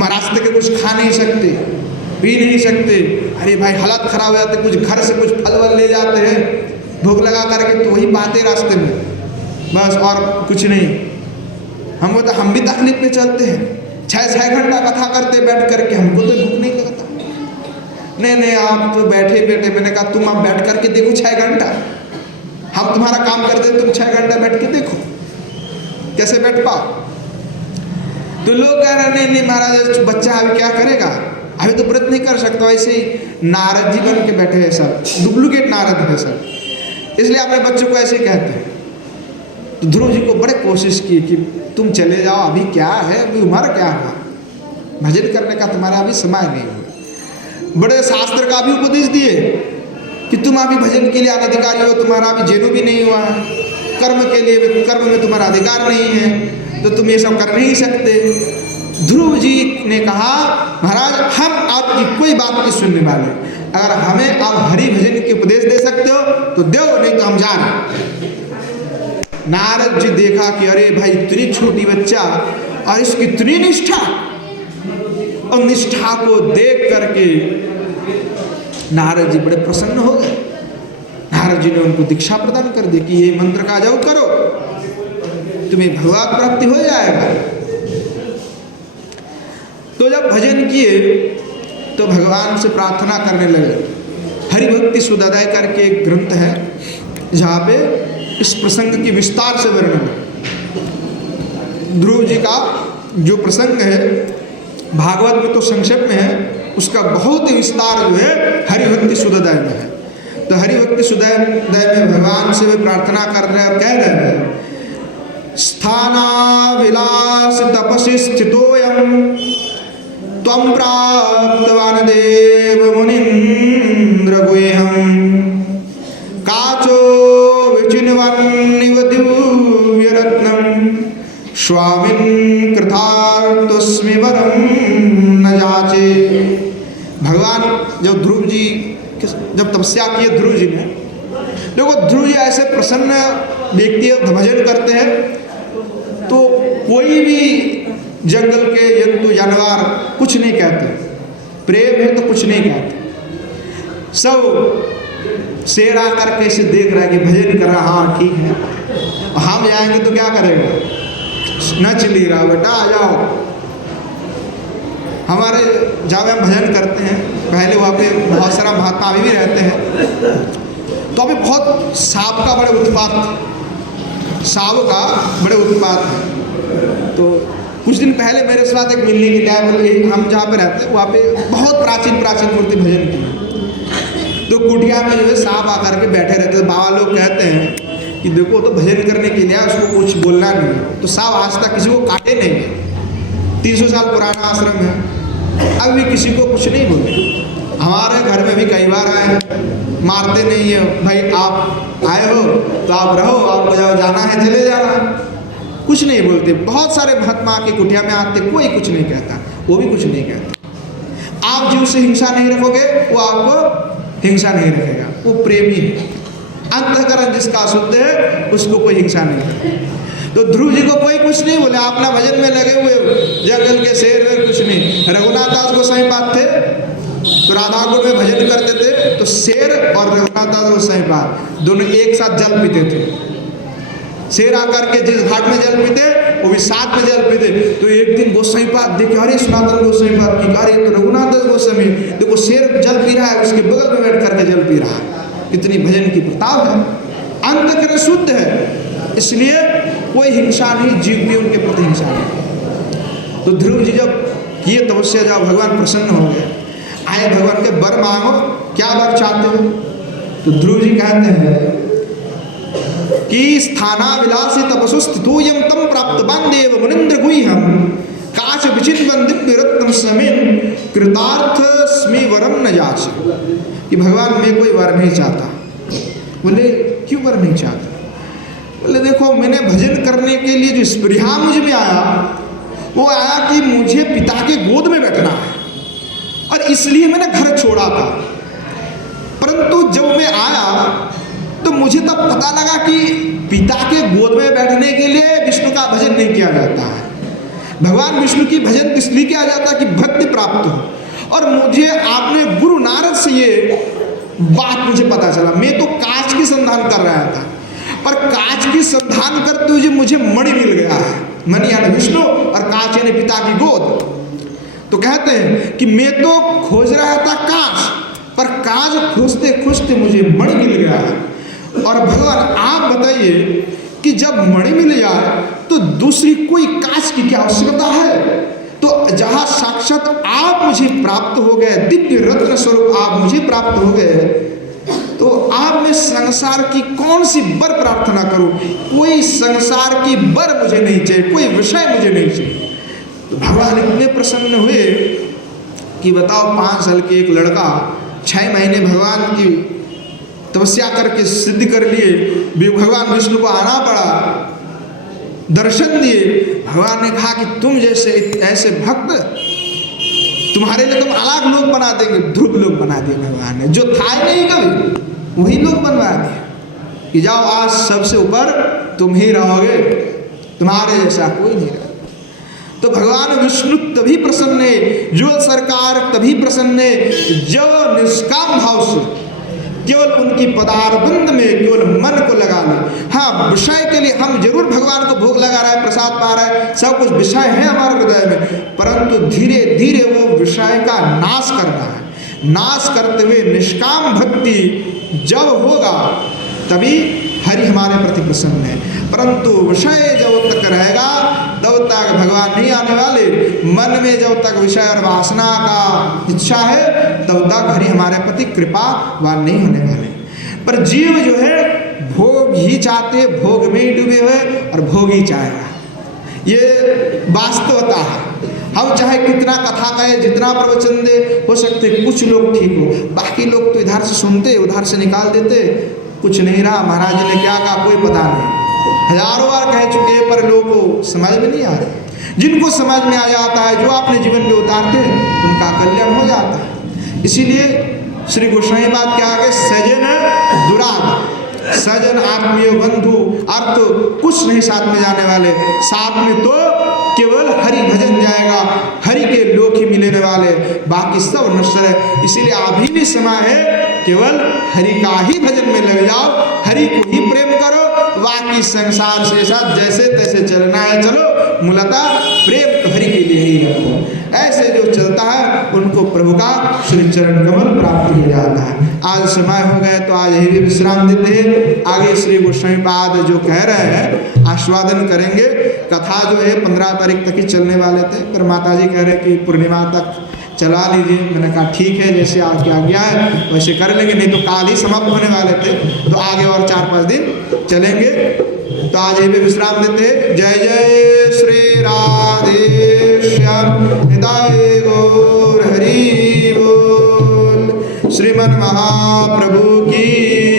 रास्ते के कुछ खा नहीं सकते, पी नहीं सकते, अरे भाई हालत खराब हो जाते, कुछ घर से कुछ फल वल ले जाते हैं भूख लगा करके, तो वही बातें रास्ते में बस, और कुछ नहीं। हमको तो हम भी तकलीफ में चलते हैं, 6-6 घंटा कथा करते बैठ करके, हमको तो भूख नहीं लगता। नहीं आप तो बैठे बैठे, मैंने कहा तुम आप बैठ करके देखो 6 घंटा, हम तुम्हारा काम करते तुम 6 घंटा बैठ के देखो कैसे बैठ पाओ। तो लोग कह रहे नहीं महाराज बच्चा अभी क्या करेगा, अभी तो व्रत नहीं कर सकता। वैसे ही नारद जी बन के बैठे हैं सब, डुप्लीकेट नारद है सब, इसलिए अपने बच्चों को ऐसे कहते हैं। तो ध्रुव जी को बड़े कोशिश की कि तुम चले जाओ, अभी क्या है, अभी उम्र क्या हुआ, भजन करने का तुम्हारा अभी समय नहीं हुआ। बड़े शास्त्र का भी उपदेश दिए कि तुम अभी भजन के लिए अनधिकारी हो, तुम्हारा अभी जनेऊ भी नहीं हुआ है, कर्म के लिए कर्म में तुम्हारा अधिकार नहीं है, तो तुम ये सब कर नहीं सकते। ध्रुव जी ने कहा महाराज हम आपकी कोई बात नहीं सुनने वाले, अगर हमें आप हरि भजन के उपदेश दे सकते हो तो दो, नहीं तो हम जा रहे। नारद जी देखा कि अरे भाई इतनी छोटी बच्चा और इसकी इतनी निष्ठा, और निष्ठा को देख करके नारद जी बड़े प्रसन्न हो गए। नारद जी ने उनको दीक्षा प्रदान कर दी कि ये मंत्र का जाप करो, तुम्हें भगवत प्राप्ति हो जाएगा। तो जब भजन किए तो भगवान से प्रार्थना करने लगे। हरिभक्ति सुधादय करके एक ग्रंथ है जहाँ पे इस प्रसंग की विस्तार से वर्णन है। ध्रुव जी का जो प्रसंग है भागवत में तो संक्षेप में है, उसका बहुत ही विस्तार जो है हरिभक्ति सुधादय में है। तो हरिभक्ति सुधादय में भगवान से वे प्रार्थना कर रहे हैं और कह रहे हैं स्थानाविलास तपसि स्थितोऽयं त्वं प्राप्तवान् देव मुनीन्द्र गुह्यं काचो विचिन्वन्निव दिव्यरत्नं स्वामिन् कृतार्थोऽस्मि वरं न जाचे। भगवान जब ध्रुव जी जब तपस्या किए ध्रुव जी ने, देखो ध्रुव जी ऐसे प्रसन्न व्यक्ति भजन करते हैं तो कोई भी जंगल के जंतु जानवर कुछ नहीं कहते, प्रेम है तो कुछ नहीं कहते। सब शेर आकर कैसे देख रहा है कि भजन कर रहा, हाँ ठीक है, हम जाएंगे तो क्या करेगा, न चलिएगा बेटा आ जाओ। हमारे जहाँ हम भजन करते हैं पहले वहाँ पे बहुत सारा महात्मा अभी भी रहते हैं, तो अभी बहुत सांप का बड़े उत्पात, सांप का बड़े उत्पात है। तो कुछ दिन पहले मेरे साथ एक मिलने की टाइम, हम जहाँ पे रहते हैं वहाँ पे बहुत प्राचीन मूर्ति भजन की, तो कुटिया में जो है सांप आकर के बैठे रहते हैं। बाबा लोग कहते हैं कि देखो तो भजन करने के लिए उसको कुछ बोलना नहीं है, तो साहब आज तक किसी को काटे नहीं। 300 साल पुराना आश्रम है, अब भी किसी को कुछ नहीं बोले। हमारे घर में भी कई बार आए, मारते नहीं है, भाई आप आए हो तो आप रहो, आपको जाओ जाना है चले जाना, कुछ नहीं बोलते। बहुत सारे महात्मा की कुटिया में आते, कोई कुछ नहीं कहता, वो भी कुछ नहीं कहता। आप जीव से हिंसा नहीं रखोगे, वो आपको हिंसा नहीं रखेगा, वो प्रेमी है। अंतःकरण जिसका शुद्ध है उसको कोई हिंसा नहीं करता। तो ध्रुव जी को कोई कुछ नहीं बोले, अपना भजन में लगे हुए, जंगल के शेर वेर कुछ नहीं। रघुनाथ दास गोसाई पाद थे तो राधाकुंड में भजन करते थे, तो शेर और रघुनाथ दास गोसाई पाद दोनों एक साथ जल पीते थे। शेर आकर के जिस घाट में जल पीते वो भी साथ में जल पीते। तो एक दिन गोसाई पाद देखे, अरे सनातन गोसाई पाद की, अरे तो रघुनाथ दास गोस्वामी देखो शेर जल पी रहा है, उसके बगल में बैठ करके जल पी रहा है। कितनी भजन की प्रताप है, अंतःकरण शुद्ध है, इसलिए कोई हिंसा नहीं, जीव भी उनके प्रति हिंसा नहीं। तो ध्रुव जी जब किए तपस्या, जब भगवान प्रसन्न हो गए, आए भगवान के वर मांगो, क्या वर चाहते हो? तो ध्रुव जी कहते हैं कि स्थानाभिलाषी तपसु स्थितो यम तम प्राप्तवान देव मुनिंद्र गुह्यम काच विचिन्वन दिव्य रत्न समेन कृतार्थ स्मी वरम न जाच। कि भगवान मैं कोई वर नहीं चाहता। बोले क्यों वर नहीं चाहता? बोले देखो मैंने भजन करने के लिए जो स्पृहा मुझ में आया, वो आया कि मुझे पिता के गोद में बैठना है, और इसलिए मैंने घर छोड़ा था। परंतु जब मैं आया तो मुझे तब पता लगा कि पिता के गोद में बैठने के लिए विष्णु का भजन नहीं किया जाता है। भगवान विष्णु की भजन इसलिए किया जाता है कि भक्ति प्राप्त हो। और मुझे आपने गुरु नारद से ये बात मुझे पता चला। मैं तो कांच की संधान कर रहा था, पर कांच की संधान करते हुए मुझे मणि मिल गया है। मणि यानी विष्णु और कांच यानी पिता की गोद। तो कहते हैं कि मैं तो खोज रहा था कांच, पर कांच खोजते खोजते मुझे मणि मिल गया है। और भगवान आप बताइए कि जब मणि मिल जाए तो दूसरी कोई कांच की क्या आवश्यकता है? तो जहां साक्षात आप मुझे प्राप्त हो गए, दिव्य रत्न स्वरूप आप मुझे प्राप्त हो गए, तो आप में संसार की कौन सी बर प्रार्थना करूं? कोई संसार की बर मुझे नहीं चाहिए, कोई विषय मुझे नहीं चाहिए। तो भगवान इतने प्रसन्न हुए कि बताओ 5 साल के एक लड़का 6 महीने भगवान की तपस्या करके सिद्ध कर लिए, भगवान विष्णु को आना पड़ा, दर्शन दिए। भगवान ने कहा कि तुम जैसे ऐसे भक्त, तुम्हारे लिए तुम अलग लोग बना देंगे। ध्रुव लोग बना दिए भगवान ने, जो था ही नहीं कभी, वही लोग बनवा दिए कि जाओ आज सबसे ऊपर तुम ही रहोगे, तुम्हारे जैसा कोई नहीं रहा। तो भगवान विष्णु तभी प्रसन्न है, जो सरकार तभी प्रसन्न है, जो निष्काम भाव से केवल उनकी पदारबंद में केवल मन को लगा ले। हाँ, विषय के लिए हम जरूर भगवान को भोग लगा रहे हैं, प्रसाद पा रहे हैं, सब कुछ विषय है हमारे हृदय में, परंतु धीरे धीरे वो विषय का नाश करना है। नाश करते हुए निष्काम भक्ति जब होगा तभी हरि हमारे प्रति प्रसन्न है। परंतु विषय जब तक रहेगा तब तक भगवान नहीं आने वाले। मन में जब तक विषय और वासना का इच्छा है तब तक हरि हमारे प्रति कृपावान नहीं होने वाले। पर जीव जो है भोग ही चाहते, भोग में ही डूबे हुए और भोग ही चाहेगा, ये वास्तवता है। हम चाहे कितना कथा कहें, जितना प्रवचन दे, हो सकते कुछ लोग ठीक हो, बाकी लोग तो इधर से सुनते उधर से निकाल देते, कुछ नहीं रहा। महाराज जी ने क्या कहा कोई पता नहीं, हजारों बार कह चुके हैं, पर लोगों को समझ में नहीं आ रहा। जिनको समझ में आ जाता है, जो अपने जीवन में उतारते हैं, उनका कल्याण हो जाता है। इसीलिए श्री गोस्वामी बात क्या आगे, सजन दुराग, सजन आत्मीय बंधु, अर्थ कुछ नहीं साथ में जाने वाले, साथ में तो केवल हरि भजन जाएगा, हरि के लोक ही मिलने वाले, बाकी सब नश्वर है। इसीलिए अभी भी समय है, केवल हरि का ही भजन में लग जाओ, हरि को ही प्रेम करो, बाकी संसार से साथ जैसे तैसे चलना है चलो, मूलतः प्रेम तो हरि के लिए ही रखो। ऐसे जो चलता है उनको प्रभु का श्री चरण कमल प्राप्त हो जाता है। आज समय हो गए तो आज यही विश्राम देते हैं। आगे श्री गोस्वामी पाद जो कह रहे हैं आस्वादन करेंगे। कथा जो है 15 तारीख तक ही चलने वाले थे, पर माता जी कह रहे कि पूर्णिमा तक चला लीजिए। मैंने कहा ठीक है, जैसे आपकी आज्ञा है वैसे कर लेंगे, नहीं तो काल ही समाप्त होने वाले थे, तो आगे और 4-5 दिन चलेंगे। तो आज यहीं पे विश्राम देते हैं। जय जय श्री राधे श्याम निताय गौर हरि बोल। श्रीमन महाप्रभु की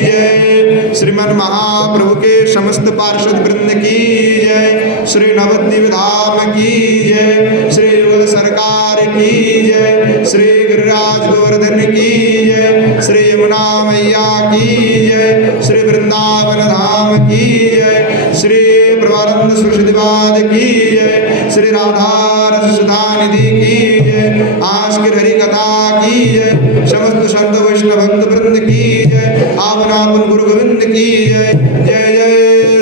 जय, श्रीमन महाप्रभु के समस्त पार्षद वृंद की जय, श्री नवद्वीप धाम की जय, श्री युगल सरकार की जय, श्री गिरिराज गोवर्धन की जय, श्री यमुना मैया की जय, श्री वृंदावन धाम की जय, श्री प्रभानंद सुषदिवाद की जय, श्री राधा रस सुधा निधि की जय, आस्किर हरि कथा की जय, समस्त संत वैष्णव भक्त वृंद की जय, आपन आपन गुरु गोविंद की जय। जय जय